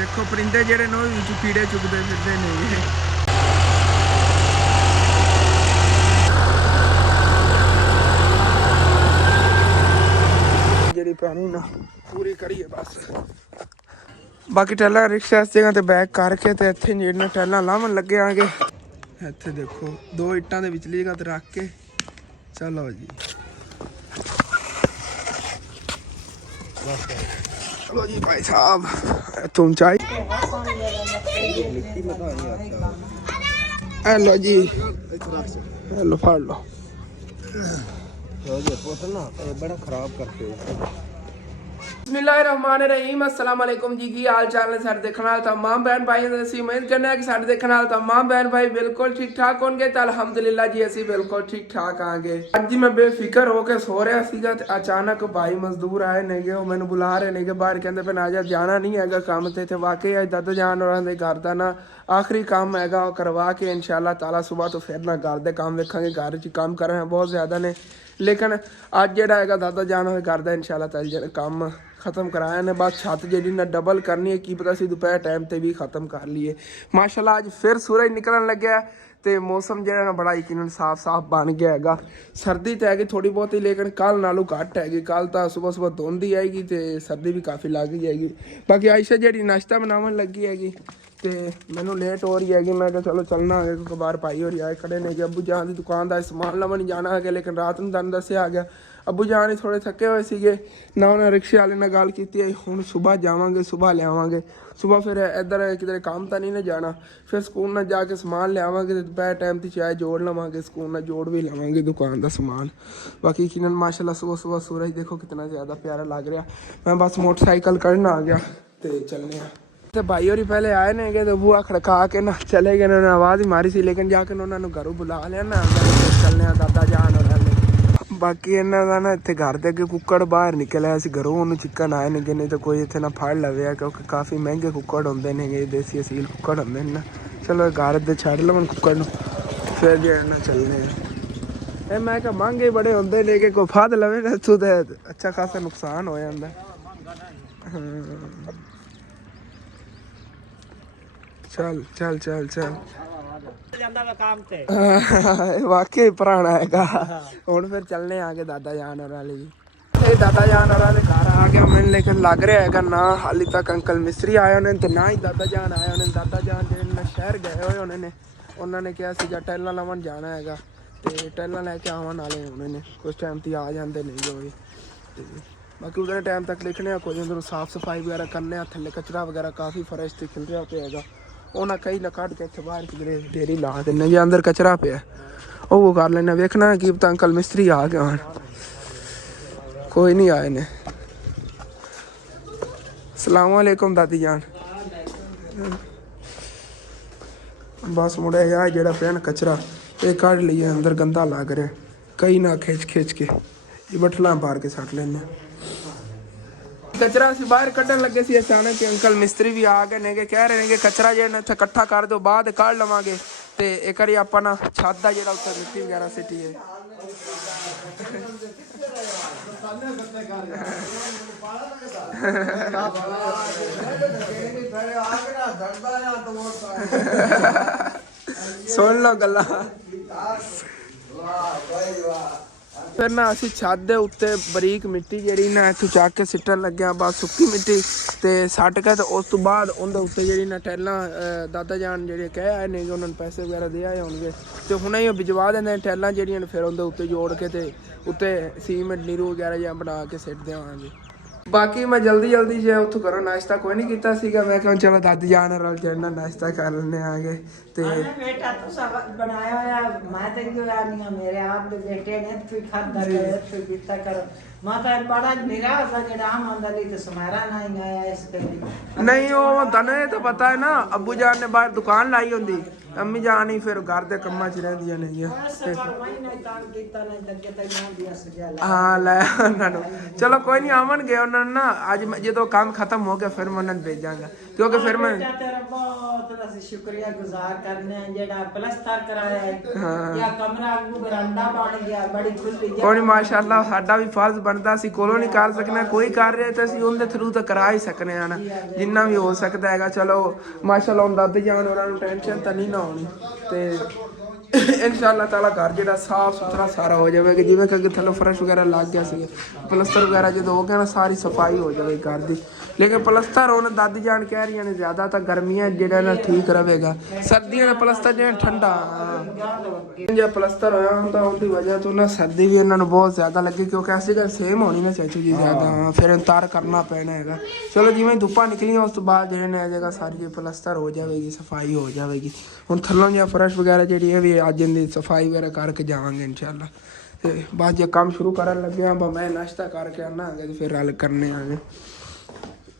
देखो परिंदे जेडे नो कीड़े चुगते फिरते ने। जेडी पानी ना पूरी करिए बस। बाकी टैला रिक्शा इस जगह ते बैक करके ते इत्थे जेडना टैला लावन लगे आगे। इत्थे देखो 2 इट्टां दे विचली जगह ते रख के चलो जी। चलो जी भाई साहब तुम चाय हेलो जी हेलो फाड़ लो बड़ा खराब करते बिस्मिल्लाहिर्रहमानिर्रहीम अस्सलाम वालेकुम जी की हाल चाल ने सारे देखने वाले तमाम बहन भाई ਅਸੀਂ ਉਮੀਦ करने हैं कि सारे देखने वाले तमाम बहन भाई बिल्कुल ठीक ठाक होंगे तो अल्हम्दुलिल्लाह जी ਅਸੀਂ बिल्कुल ठीक ठाक आंगे। ਅੱਜ मैं बेफिक्र हो के सो रहा ਸੀਗਾ ਤੇ ਅਚਾਨਕ ਭਾਈ ਮਜ਼ਦੂਰ ਆਏ ਨੇਗੇ ਉਹ ਮੈਨੂੰ ਬੁਲਾ ਰਹੇ ਨੇਗੇ ਬਾਹਰ ਕਹਿੰਦੇ ਪਏ ਆ ਜਾ ਜਾਣਾ ਨਹੀਂ ਹੈਗਾ ਕੰਮ ਤੇ ਵਾਕਈ ਅੱਜ ਦਾਦਾ ਜਾਨ ਹੋਰਾਂ ਦੇ ਘਰ ਦਾ ਨਾ ਆਖਰੀ ਕੰਮ ਹੈਗਾ ਉਹ ਕਰਵਾ ਕੇ ਇਨਸ਼ਾਅੱਲਾ ਤਾਲਾ ਸਵੇਰ ਤੋਂ ਫਿਰ ਨਾ ਘਰ ਦੇ ਕੰਮ ਵੇਖਾਂਗੇ। ਘਰ 'ਚ ਕੰਮ ਕਰ ਰਹੇ ਬਹੁਤ ਜ਼ਿਆਦਾ ਨੇ लेकिन अज जोड़ा है दादा जान करता इंशाल्लाह ताला काम खत्म कराया ने बस छत जी ना डबल करनी है की पता सी दोपहर टाइम ते भी खत्म कर लिए। माशाल्लाह अज फिर सूरज निकलन लग्या तो मौसम जो है बड़ा यकीनन साफ बन गया है। सर्दी तो हैगी थोड़ी बहुत ही लेकिन कल नालों घट हैगी। कल तो सुबह सुबह धुंध ही आएगी तो सर्दी भी काफ़ी लग जाएगी। बाकी आयशा जी नाश्ता बनावन लगी हैगी तो मैनू लेट हो रही हैगी। मैं चलो चलना है क्योंकि बाहर भाई हो आए खड़े ने कि अबू जान की दुकान का समान लवन जाना है लेकिन रात में तुहानू दस्सिया आ गया अबू जान ही थोड़े थके हुए थे ना उन्हें रिक्शे वाले ने गल की हुण सुबह जावांगे सुबह लियावांगे सुबह फिर इधर किधर काम तो नहीं ना जाना फिर स्कूल ना जाके समान लियावांगे तो दोपहर टाइम की चाय जोड़ लवांगे स्कूल ना जोड़ भी लवांगे दुकान का समान। बाकी यकीनन माशाल्लाह सुबह सुबह सूरज देखो कितना ज़्यादा प्यारा लग रहा। मैं बस मोटरसाइकिल कढ़ना आ गया तो चलने तो भाई और पहले आए ने गए तो बुआ खड़का के ना चले गए उन्होंने आवाज़ ही मारी सी लेकिन जाके उन्होंने घरों बुला लिया ना चलने दादा जान और बाकी इन्हों का ना इतने घर के अगे कुक्कड़ बाहर निकलिया अस घरों उन्होंने चिकन आए ने नहीं तो कोई इतने ना फड़ लवे क्योंकि काफ़ी महंगे कुक्कड़ होंगे ने देसी असील कुक्कड़ होंगे ना। चलो घर दे छड़ लवन कुक्कड़ फिर जो है ना चलने मैं क्या महंगे बड़े होंगे ने कि कोई फद लवे ना तो अच्छा खासा नुकसान हो जाता। चल चल चल चल वाकई पुराना है हुण फिर चलने आगे दादा जान और दादा जान और घर आ गया मैंने लेकिन लग रहा है ना हाली तक अंकल मिस्त्री आए होने तो ना ही दादा जान आए होने। दादा जान जो शहर गए हुए होने ने उन्होंने कहा सीगा टाइलां लावन जाना है तो टाइलां लैके आवन वाले उन्होंने कुछ टाइम तक आ जाते नहीं जो भी बाकी उतने टाइम तक लिखने कुछ अंदरों साफ सफाई वगैरह करने थल्ले कचरा वगैरह काफ़ी फर्श से खिल रहा पे उन्हें कई ना कट के इतने बाहर किधरे ढेरी ला देने जे अंदर कचरा पे वो कर लेना वेखना कि पता अंकल मिस्त्री आ गया कोई नहीं आए ने। अस्सलाम वालेकुम दादी जान बस मुड़े यार जेड़ा पे ना कचरा ये कट लिए अंदर गंदा लग रहा कई ना खिंच खिंच के ये बठला पार के सट लेने कचरा अं बाहर कढ़न लगे सी अचानक अंकल मिस्त्री भी आ गए ने कह रहे हैं कि कचरा जो इतने इकट्ठा कर दो बाद कढ़ लवेंगे तो एक बार आप ना छत का जो उत्तर मिट्टी वगैरह सिटीए। सुन लो गल्लां फिर ना असी छत के उत्ते बरीक मिट्टी जी ना इतों चक के सिटन लगे बस सुक्की मिट्टी तो सट के तो उस तो बाद उनके उत्ते जी ना टैलां दादा जान जे कह आए ने उन्होंने पैसे वगैरह दे आए होंगे तो हुणे ही भिजवा देंगे टैलां जी फिर उनके उत्ते जोड़ के तो उत्ते सीमेंट नीरू वगैरह जहाँ बना के सिट देवांगे। बाकी मैं जल्दी जो उतो करो नाश्ता कोई नहीं किया सीगा मैं कहा चलो दादी जान और चढ़ना नाश्ता कर लेने आगे ते बेटा तो सब बनाया होया मैं तो क्यों आनी मेरे आप दे बेटे ने तू खादा कर तू पीता कर माता बड़ा निराश है जेड़ा हम अंदर तो समारा नहीं आया इसके नहीं वो तने तो पता है ना अब्बू जान ने बाहर दुकान लाई होंदी अम्मी जान ही फिर घर के कम्मा च रहिंदियां नहीं हाँ लै उन्होंने चलो कोई नहीं आवन गए उन्होंने ना अज जो काम खत्म हो गया फिर मैं उन्होंने भेजांगा क्योंकि फिर मैं बहुत शुक्रिया गुजार करने जेड़ा प्लस्तर कराया है या कमरा बरांडा बन गया बड़ी खुली कोई माशाल्लाह साडा भी फर्ज ਬਣਦਾ ਅਸੀਂ ਕੋਲੋਂ ਨਹੀਂ ਕਰ ਸਕਣਾ, ਕੋਈ ਕਰ ਰਿਹਾ ਤਾਂ ਅਸੀਂ ਉਹਦੇ ਥਰੂ ਤਾਂ ਕਰਾ ਹੀ ਸਕਨੇ ਆ ਨਾ, ਜਿੰਨਾ ਵੀ ਹੋ ਸਕਦਾ ਹੈਗਾ। ਚਲੋ ਮਾਸ਼ਾਅੱਲਾ ਹੁਣ ਦੱਦ ਜਾਣ ਉਹਨਾਂ ਨੂੰ ਟੈਨਸ਼ਨ ਤਾਂ ਨਹੀਂ ਨਾ ਹੋਣੀ, ਤੇ ਇਨਸ਼ਾਅੱਲਾ ਤਾਲਾ ਘਰ ਜਿਹੜਾ ਸਾਫ ਸੁਥਰਾ ਸਾਰਾ ਹੋ ਜਾਵੇਗਾ। ਜਿਵੇਂ ਕਿ ਥੱਲੋਂ ਫਰਸ਼ ਵਗੈਰਾ ਲੱਗ ਗਿਆ ਸੀ, ਪਲਸਤਰ ਵਗੈਰਾ ਜਦੋਂ ਹੋ ਗਿਆ ਨਾ ਸਾਰੀ ਸਫਾਈ ਹੋ ਜਾਵੇਗੀ ਘਰ ਦੀ। ਲੇਕਿਨ ਪਲਸਤਰ ਹੁਣ ਦੱਦ ਜਾਣ ਕਹਿ ਰਹੀਆਂ ਨੇ ਜ਼ਿਆਦਾ ਤਾਂ ਗਰਮੀਆਂ ਜਿਹੜਾ ਨਾ ਠੀਕ ਰਹੇਗਾ, ਸਰਦੀਆਂ ਦਾ ਪਲਸਤਰ ਜਿਹੜਾ ਠੰਡਾ ਜੇ ਪਲਸਤਰ ਹੋਇਆ ਹੁੰਦਾ ਉਹਦੀ ਵਜ੍ਹਾ ਤੋਂ ਨਾ ਸਰਦੀ ਵੀ ਇਹਨਾਂ ਨੂੰ ਬਹੁਤ ਜ਼ਿਆਦਾ ਲੱਗੀ, ਕਿਉਂਕਿ ਐਸੀ ਗੱਲ ਸੇਮ ਹੋਣੀ ਨਾ ਚਾਚੂ ਜੀ ਜ਼ਿਆਦਾ, ਫਿਰ ਇੰਤਾਰ ਕਰਨਾ ਪੈਣਾ ਹੈਗਾ। ਚਲੋ ਜਿਵੇਂ ਧੁੱਪਾਂ ਨਿਕਲੀਆਂ ਉਸ ਤੋਂ ਬਾਅਦ ਜਿਹੜੇ ਨੇ ਜਗ੍ਹਾ ਸਾਰੀ ਪਲਸਤਰ ਹੋ ਜਾਵੇਗੀ, ਸਫਾਈ ਹੋ ਜਾਵੇਗੀ। ਹੁਣ ਥੱਲੋਂ ਜਿਹਾ ਫਰਸ਼ ਵਗੈਰਾ ਜਿਹੜੀ ਹੈ ਵੀ ਅੱਜ ਦੀ ਸਫਾਈ ਵਗੈਰਾ ਕਰਕੇ ਜਾਵਾਂਗੇ ਇਨਸ਼ਾਅੱਲਾ। ਤੇ ਬਾਅਦ ਜੇ ਕੰਮ ਸ਼ੁਰੂ ਕਰਨ ਲੱਗਿਆ ਮੈਂ ਨਾਸ਼ਤਾ ਕਰਕੇ ਆਉਣਾ ਹੈਗਾ ਤੇ ਫਿਰ ਹੱਲ ਕਰਨੇ ਆਗੇ।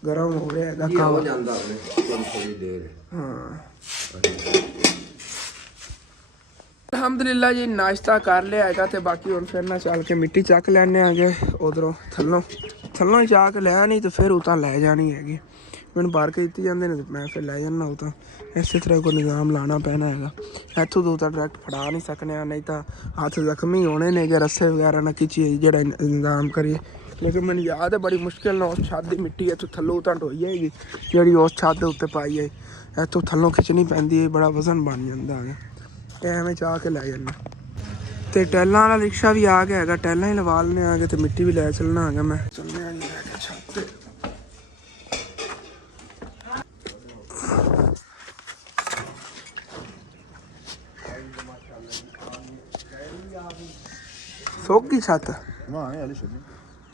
ਗਰਮ ਹੋ ਰਿਹਾ ਹੈਗਾ ਕੰਮ ਹੋ ਜਾਂਦਾ ਥੋੜੀ ਦੇਰ। ਹਾਂ ਅਲਹਮਦੁਲਿਲਾ ਜੀ ਨਾਸ਼ਤਾ ਕਰ ਲਿਆ ਹੈਗਾ ਤੇ ਬਾਕੀ ਹੁਣ ਫਿਰ ਨਾ ਚੱਲ ਕੇ ਮਿੱਟੀ ਚੱਕ ਲੈਣੇ ਆਗੇ ਉਧਰੋਂ ਥੱਲੋਂ ਹੀ ਜਾ ਕੇ ਲੈ, ਨਹੀਂ ਤੇ ਫਿਰ ਉਹ ਤਾਂ ਲੈ ਜਾਣੀ ਹੈਗੀ। ਮੈਨੂੰ ਬਾਹਰ ਕੇ ਦਿੱਤੀ ਜਾਂਦੇ ਨੇ ਤੇ ਮੈਂ ਫਿਰ ਲੈ ਜਾਣਾ। ਉਹ ਤਾਂ ਇਸੇ ਤਰ੍ਹਾਂ ਕੋਈ ਨਿਜ਼ਾਮ ਲਾਉਣਾ ਪੈਣਾ ਹੈਗਾ। ਇੱਥੋਂ ਤੋਂ ਤਾਂ ਡਾਇਰੈਕਟ ਫੜਾ ਨਹੀਂ ਸਕਨੇ ਆ, ਨਹੀਂ ਤਾਂ ਹੱਥ ਜ਼ਖਮੀ ਹੋਣੇ ਨੇ, ਜਾਂ ਰੱਸੇ ਵਗੈਰਾ ਨਾ ਕੀ ਚੀਜ਼ ਜਿਹੜਾ ਇੰਤਜ਼ਾਮ ਕਰੀਏ। ਲੇਕਿਨ ਮੈਨੂੰ ਯਾਦ ਹੈ ਬੜੀ ਮੁਸ਼ਕਿਲ ਨਾਲ ਉਸ ਛੱਤ ਦੀ ਮਿੱਟੀ ਇੱਥੋਂ ਥੱਲੋਂ ਤਾਂ ਢੋਈ ਜਾਏਗੀ ਜਿਹੜੀ ਉਸ ਛੱਤ ਦੇ ਉੱਤੇ ਪਾਈ ਹੈ, ਇੱਥੋਂ ਥੱਲੋਂ ਖਿੱਚਣੀ ਪੈਂਦੀ ਹੈ, ਬੜਾ ਵਜ਼ਨ ਬਣ ਜਾਂਦਾ ਹੈਗਾ। ਐਵੇਂ ਚਾਹ ਕੇ ਲੈ ਜਾਣਾ। ਤੇ ਟੈਲਾਂ ਵਾਲਾ ਰਿਕਸ਼ਾ ਵੀ ਆ ਗਿਆ ਹੈਗਾ, ਟੈਲਾਂ ਹੀ ਲਵਾ ਲੈਣੇ ਆਗੇ ਤੇ ਮਿੱਟੀ ਵੀ ਲੈ ਚੱਲਣਾ ਹੈਗਾ। ਮੈਂ ਚੱਲਿਆ ਨਹੀਂ ਲੈ ਕੇ ਛੱਤ ਤੇ। सोख की छत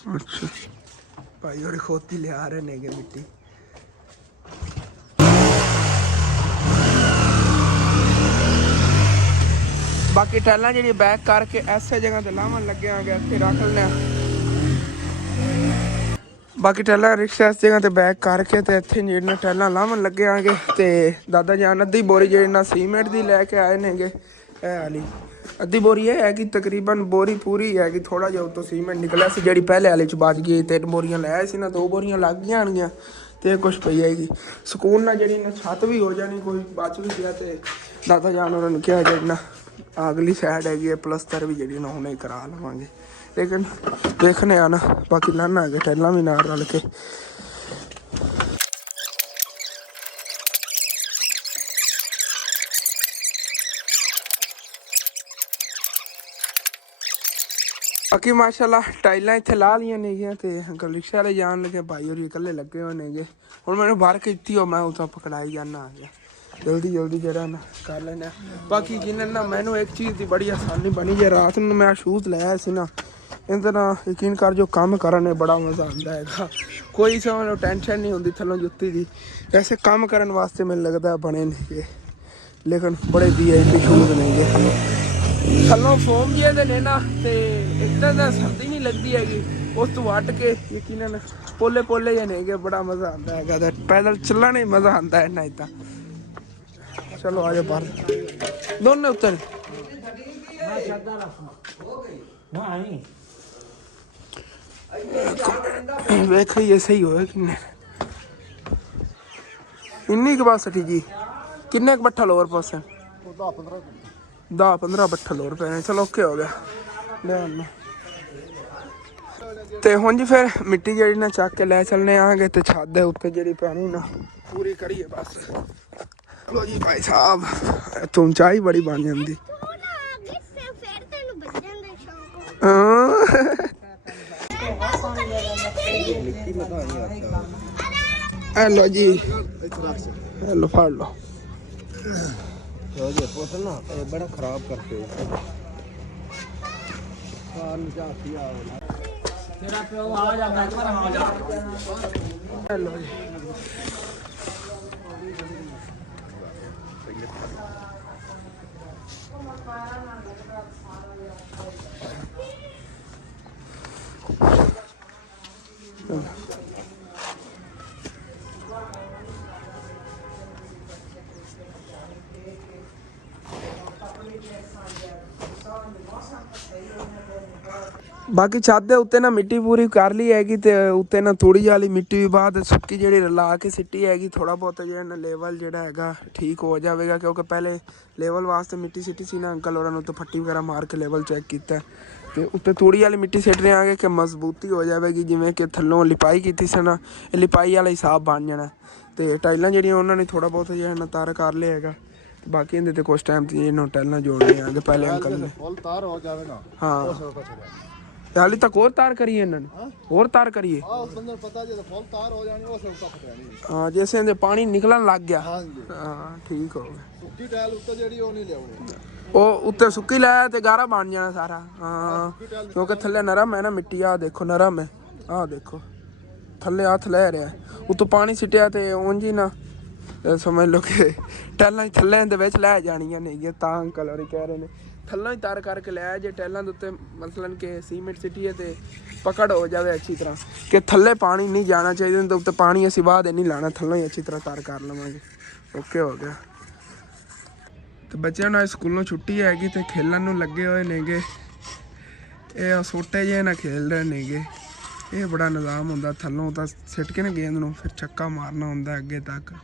अच्छा भाई और खोती ले आ रहे नेगे मिट्टी। बाकी टैलां जी बैक करके ऐसे जगह ते लावन लगे आगे इत्थे रख लेने। बाकी टैलां रिक्शा इस जगह ते बैक करके ते इत्थे जेहड़ियां टैलां लावन लगे आगे ते दादा जान अद्धी बोरी जेहड़ी ना सीमेंट दी लैके आए नेगे। ए वाली अद्धी बोरी है कि तकरीबन बोरी पूरी है कि थोड़ा जिहा उत्तों सीमेंट निकलिया सी, जिहड़ी पहले वाले च बच गई। 3 बोरियां लै आए सी ना, 2 बोरियां लग गईयां होणगियां ते कुछ पई आएगी। सुकून ना जिहड़ी ना छत भी हो जानी, कोई बच भी गया ते दादा जान होरां ने कहा जिहड़ी ना अगली साइड हैगी प्लस्तर भी जिहड़ी ना हुणे करा लवांगे। लेकिन देखने आ ना बाकी लाना है टैलां भी नाल रल के। बाकी माशाल्लाह टाइलां इत्थे ला लियां नेगियां ते अंकल रिक्शा वाले जान लगे, भाई होरी इकल्ले लगे होए नेगे। हुण मैनूं बाहर कीती हो मैं उत्थों पकड़ाई जाना आ गया। जल्दी जल्दी जरा ना कर लेना। बाकी जिन्हें ना मैनूं एक चीज़ की बड़ी आसानी बनी जे रात नूं मैं शूज़ लाया सी ना, इहदे नाल यकीन कर जो काम करने बड़ा मज़ा आंदा हैगा। कोई समझो टेंशन नहीं होंदी थल्लों जुत्ती दी। वैसे काम करन वास्ते मैनूं लगदा बने नेगे, लेकिन बड़े VIP शूज़ नेगे। थल्लों फोम जे दे ने ना ते इतना दा सर्दी नहीं लगदी हैगी, उस तो हट के यकीनन पोले पोले जे नेगे, बड़ा मज़ा आंदा हैगा। ते पैदल चलने मज़ा आंदा है ना इतना। चलो आ जाओ बाहर दोनों उतर। वेख ये सही होया किन्ने इन्नी कैपेसिटी जी किन्ने बट्ठा लोअर पासे 10-15 बट्ठा लोअर पे। चलो ओके हो गया ते हुण जी फिर मिट्टी जी ना चक के लै चलने आगे ते छत दे उत्ते जी पैनी ना पूरी करिए बस। चलो जी भाई साहब तुम चाही बड़ी बन जाती। हेलो जी हेलो फाड़ लो ना बड़ा खराब करते हेलो जी ਬਾਕੀ ਛੱਤ ਦੇ ਉੱਤੇ ਨਾ ਮਿੱਟੀ ਪੂਰੀ ਕਰ ਲਈ ਹੈਗੀ ਤੇ ਉੱਤੇ ਨਾ ਥੋੜੀ ਜਿਹੀ ਵਾਲੀ ਮਿੱਟੀ ਵੀ ਬਾਅਦ ਸੁੱਕੀ ਜਿਹੜੀ ਰਲਾ ਕੇ ਸਿੱਟੀ ਹੈਗੀ, ਥੋੜਾ ਬਹੁਤ ਜਿਹੜਾ ਨਾ ਲੈਵਲ ਜਿਹੜਾ ਹੈਗਾ ਠੀਕ ਹੋ ਜਾਵੇਗਾ, ਕਿਉਂਕਿ ਪਹਿਲੇ ਲੈਵਲ ਵਾਸਤੇ ਮਿੱਟੀ ਸਿੱਟੀ ਸੀ ਨਾ ਅੰਕਲ ਹੋਰਾਂ ਨੂੰ, ਤੇ ਫੱਟੀ ਵਗੈਰਾ ਮਾਰ ਕੇ ਲੈਵਲ ਚੈੱਕ ਕੀਤਾ ਤੇ ਉੱਤੇ ਥੋੜੀ ਵਾਲੀ ਮਿੱਟੀ ਸਿੱਟ ਰਹੇ ਆਂਗੇ ਕਿ ਮਜ਼ਬੂਤੀ ਹੋ ਜਾਵੇਗੀ, ਜਿਵੇਂ ਕਿ ਥੱਲੋਂ ਲਿਪਾਈ ਕੀਤੀ ਸੀ ਨਾ, ਇਹ ਲਿਪਾਈ ਵਾਲਾ ਹਿਸਾਬ ਬਣ ਜਾਣਾ। ਤੇ ਟਾਈਲਾਂ ਜਿਹੜੀਆਂ ਉਹਨਾਂ ਨੇ ਥੋੜਾ ਬਹੁਤ ਜਿਹੜਾ ਨਾ ਤਾਰ ਕਰ ਲਿਆ ਹੈਗਾ, ਬਾਕੀ ਇਹਦੇ ਤੇ ਕੁਛ ਟਾਈਮ ਤੇ ਇਹਨਾਂ ਟਾਈਲਾਂ ਜੋੜਨੇ ਆਂਗੇ ਪਹਿਲੇ ਅੰਕਲ ਨੇ। फुल तार हो जाएगा ਹਾਂ वो सब कुछ होगा। ਹਾਲੇ ਤੱਕ ਹੋਰ ਤਾਰ ਕਰੀਏ ਇਹਨਾਂ ਨੇ, ਹੋਰ ਤਾਰ ਕਰੀਏ। हाँ उस बंदे को पता है जो फुल तार हो जानी वो सब कुछ नहीं। ਹਾਂ ਜੈਸੇ ਇਹਦੇ ਪਾਣੀ ਨਿਕਲਣ ਲੱਗ ਗਿਆ। हाँ जी ਹਾਂ ਠੀਕ ਹੋ ਗਿਆ। सुक्की टाइल उत्ते जेडी वो नहीं लेवनी, ਉਹ ਉੱਤੇ ਸੁੱਕੀ ਲਾਇਆ ਤੇ ਗਾਰਾ ਬਣ ਜਾਣਾ ਸਾਰਾ। ਹਾਂ ਕਿਉਂਕਿ ਥੱਲੇ ਨਰਮ ਹੈ ਨਾ ਮਿੱਟੀ, ਆ ਦੇਖੋ ਨਰਮ ਹੈ, ਆਹ ਦੇਖੋ ਥੱਲੇ ਹੱਥ ਲੈ ਰਿਹਾ, ਉੱਤੋਂ ਪਾਣੀ ਸਿੱਟਿਆ ਤੇ ਉਂਝ ਹੀ ਨਾ ਸਮਝ ਲਓ ਕਿ ਟੈਲਾਂ ਹੀ ਥੱਲੇ ਦੇ ਵਿੱਚ ਲੈ ਜਾਣੀਆਂ ਨੇਗੀਆਂ, ਤਾਂ ਅੰਕਲ ਹੋਰੀ ਕਹਿ ਰਹੇ ਨੇ ਥੱਲੋਂ ਹੀ ਤਾਰ ਕਰਕੇ ਲਿਆ ਜੇ ਟੈਲਾਂ ਦੇ ਉੱਤੇ ਮਸਲਨ ਕਿ ਸੀਮੈਂਟ ਸਿੱਟੀਏ ਤੇ ਪਕੜ ਹੋ ਜਾਵੇ ਅੱਛੀ ਤਰ੍ਹਾਂ, ਕਿ ਥੱਲੇ ਪਾਣੀ ਨਹੀਂ ਜਾਣਾ ਚਾਹੀਦਾ, ਉਹਦੇ ਉੱਤੇ ਪਾਣੀ ਅਸੀਂ ਬਾਅਦ ਨਹੀਂ ਲਾਣਾ, ਥੱਲੋਂ ਹੀ ਅੱਛੀ ਤਰ੍ਹਾਂ ਤਾਰ ਕਰ ਲਵਾਂਗੇ। ਓਕੇ ਹੋ ਗਿਆ। ਤੇ ਬੱਚਿਆਂ ਨੂੰ ਸਕੂਲੋਂ ਛੁੱਟੀ ਹੈਗੀ ਤੇ ਖੇਲਣ ਨੂੰ ਲੱਗੇ ਹੋਏ ਨੇਗੇ, ਇਹ ਛੋਟੇ ਜਿਹੇ ਨਾਲ ਖੇਲ ਰਹੇ ਨੇਗੇ। ਇਹ ਬੜਾ ਨਿਜ਼ਾਮ ਹੁੰਦਾ, ਥੱਲੋਂ ਤਾਂ ਸਿੱਟ ਕੇ ਨਾ ਗੇਂਦ ਨੂੰ ਫਿਰ ਛੱਕਾ ਮਾਰਨਾ ਹੁੰਦਾ ਅੱਗੇ ਤੱਕ।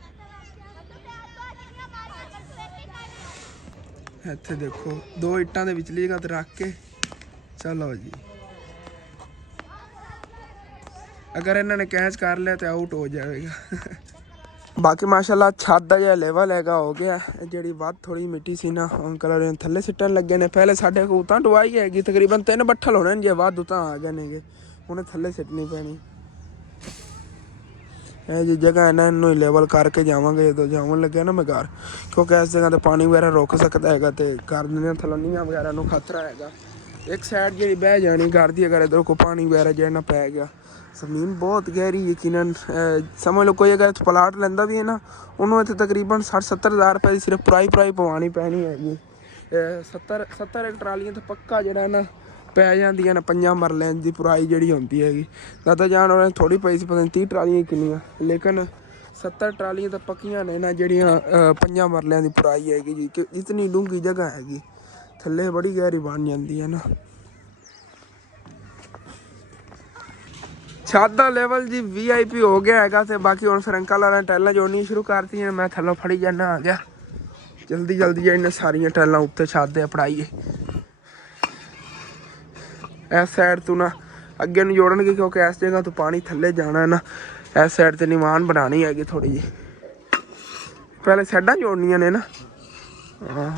ਇੱਥੇ ਦੇਖੋ ਦੋ ਇੱਟਾਂ ਦੇ ਵਿਚਲੀ ਜਗ੍ਹਾ ਤੇ ਰੱਖ ਕੇ ਚਲੋ ਜੀ, ਅਗਰ ਇਹਨਾਂ ਨੇ ਕੈਚ ਕਰ ਲਿਆ ਤੇ ਆਊਟ ਹੋ ਜਾਵੇਗਾ। ਬਾਕੀ ਮਾਸ਼ਾਅੱਲਾ ਛੱਤ ਦਾ ਜਿਹੜਾ ਲੈਵਲ ਹੈਗਾ ਹੋ ਗਿਆ। ਜਿਹੜੀ ਵੱਧ ਥੋੜੀ ਮਿੱਟੀ ਸੀ ਨਾ ਅੰਕਲ ਹੋਰਾਂ ਨੇ ਥੱਲੇ ਸਿੱਟਣ ਲੱਗੇ ਨੇ, ਪਹਿਲੇ ਸਾਡੇ ਕੋਲ ਤਾਂ ਡਵਾਈ ਹੈਗੀ ਤਕਰੀਬਨ 3 ਬੱਠਲ ਹੋਣੇ ਨੇ, ਜੇ ਵੱਧ ਤਾਂ ਆ ਗਏ ਨੇਗੇ, ਉਹਨੇ ਥੱਲੇ ਸਿੱਟਣੀ ਪੈਣੀ। ਇਹ ਜੀ ਜਗ੍ਹਾ ਇਹਨਾਂ ਨੂੰ ਹੀ ਲੈਵਲ ਕਰਕੇ ਜਾਵਾਂਗੇ ਜਦੋਂ ਜਾਵਣ ਲੱਗਿਆ ਨਾ ਮੈਂ ਘਰ, ਕਿਉਂਕਿ ਇਸ ਜਗ੍ਹਾ ਤੇ ਪਾਣੀ ਵਗੈਰਾ ਰੁਕ ਸਕਦਾ ਹੈਗਾ ਤੇ ਘਰ ਦੀਆਂ ਥਲੋਨੀਆਂ ਵਗੈਰਾ ਨੂੰ ਖਤਰਾ ਹੈਗਾ। ਇੱਕ ਸਾਈਡ ਜਿਹੜੀ ਬਹਿ ਜਾਣੀ ਘਰ ਦੀ, ਅਗਰ ਇੱਧਰ ਕੋਈ ਪਾਣੀ ਵਗੈਰਾ ਜਿਹੜਾ ਨਾ ਪੈ ਗਿਆ। ਜ਼ਮੀਨ ਬਹੁਤ ਗਹਿਰੀ ਯਕੀਨਨ, ਸਮਝ ਲਓ ਕੋਈ ਅਗਰ ਇੱਥੇ ਪਲਾਟ ਲੈਂਦਾ ਵੀ ਹੈ ਨਾ, ਉਹਨੂੰ ਇੱਥੇ ਤਕਰੀਬਨ 60-70 ਹਜ਼ਾਰ ਰੁਪਏ ਦੀ ਸਿਰਫ ਪੁਰਾਈ ਪਵਾਉਣੀ ਪੈਣੀ ਹੈਗੀ। 70 ਟਰਾਲੀਆਂ ਤਾਂ ਪੱਕਾ ਜਿਹੜਾ ਨਾ ਪੈ ਜਾਂਦੀਆਂ ਨੇ 5 ਮਰਲਿਆਂ ਦੀ ਪੁਰਾਈ ਜਿਹੜੀ ਹੁੰਦੀ ਹੈਗੀ। ਦਾਦਾ ਜਾਨ ਉਹਨਾਂ ਨੇ ਥੋੜੀ ਪਈ ਸੀ, ਪਤਾ ਨਹੀਂ 30 ਟਰਾਲੀਆਂ ਕਿੰਨੀਆਂ, ਲੇਕਿਨ 70 ਟਰਾਲੀਆਂ ਤਾਂ ਪੱਕੀਆਂ ਨੇ ਨਾ ਜਿਹੜੀਆਂ 5 ਮਰਲਿਆਂ ਦੀ ਪੁਰਾਈ ਹੈਗੀ ਜੀ, ਕਿ ਇਤਨੀ ਡੂੰਘੀ ਜਗ੍ਹਾ ਹੈਗੀ, ਥੱਲੇ ਬੜੀ ਗਹਿਰੀ ਬਣ ਜਾਂਦੀ ਹੈ ਨਾ। ਛੱਤ ਦਾ ਲੈਵਲ ਜੀ VIP ਹੋ ਗਿਆ ਹੈਗਾ ਤੇ ਬਾਕੀ ਹੁਣ ਫਿਰ ਅੰਕਲ ਵਾਲਾ ਟੈਲਾਂ ਜੋੜਨੀਆਂ ਸ਼ੁਰੂ ਕਰਤੀਆਂ। ਮੈਂ ਥੱਲੋਂ ਫੜੀ ਜਾਣਾ ਆ ਗਿਆ, ਜਲਦੀ ਜਿਹੜੀਆਂ ਸਾਰੀਆਂ ਟੈਲਾਂ ਉੱਤੇ ਛੱਤ ਦੇ ਪੜਾਈਏ। ਇਸ ਸਾਈਡ ਤੋਂ ਨਾ ਅੱਗੇ ਨੂੰ ਜੋੜਨਗੇ, ਕਿਉਂਕਿ ਇਸ ਜਗ੍ਹਾ ਤੋਂ ਪਾਣੀ ਥੱਲੇ ਜਾਣਾ ਨਾ, ਇਸ ਸਾਈਡ ਤੇ ਨਿਵਾਨ ਬਣਾਉਣੀ ਹੈਗੀ ਥੋੜੀ ਜਿਹੀ। ਪਹਿਲੇ ਸਾਈਡਾਂ ਜੋੜਨੀਆਂ ਨੇ ਨਾ, ਹਾਂ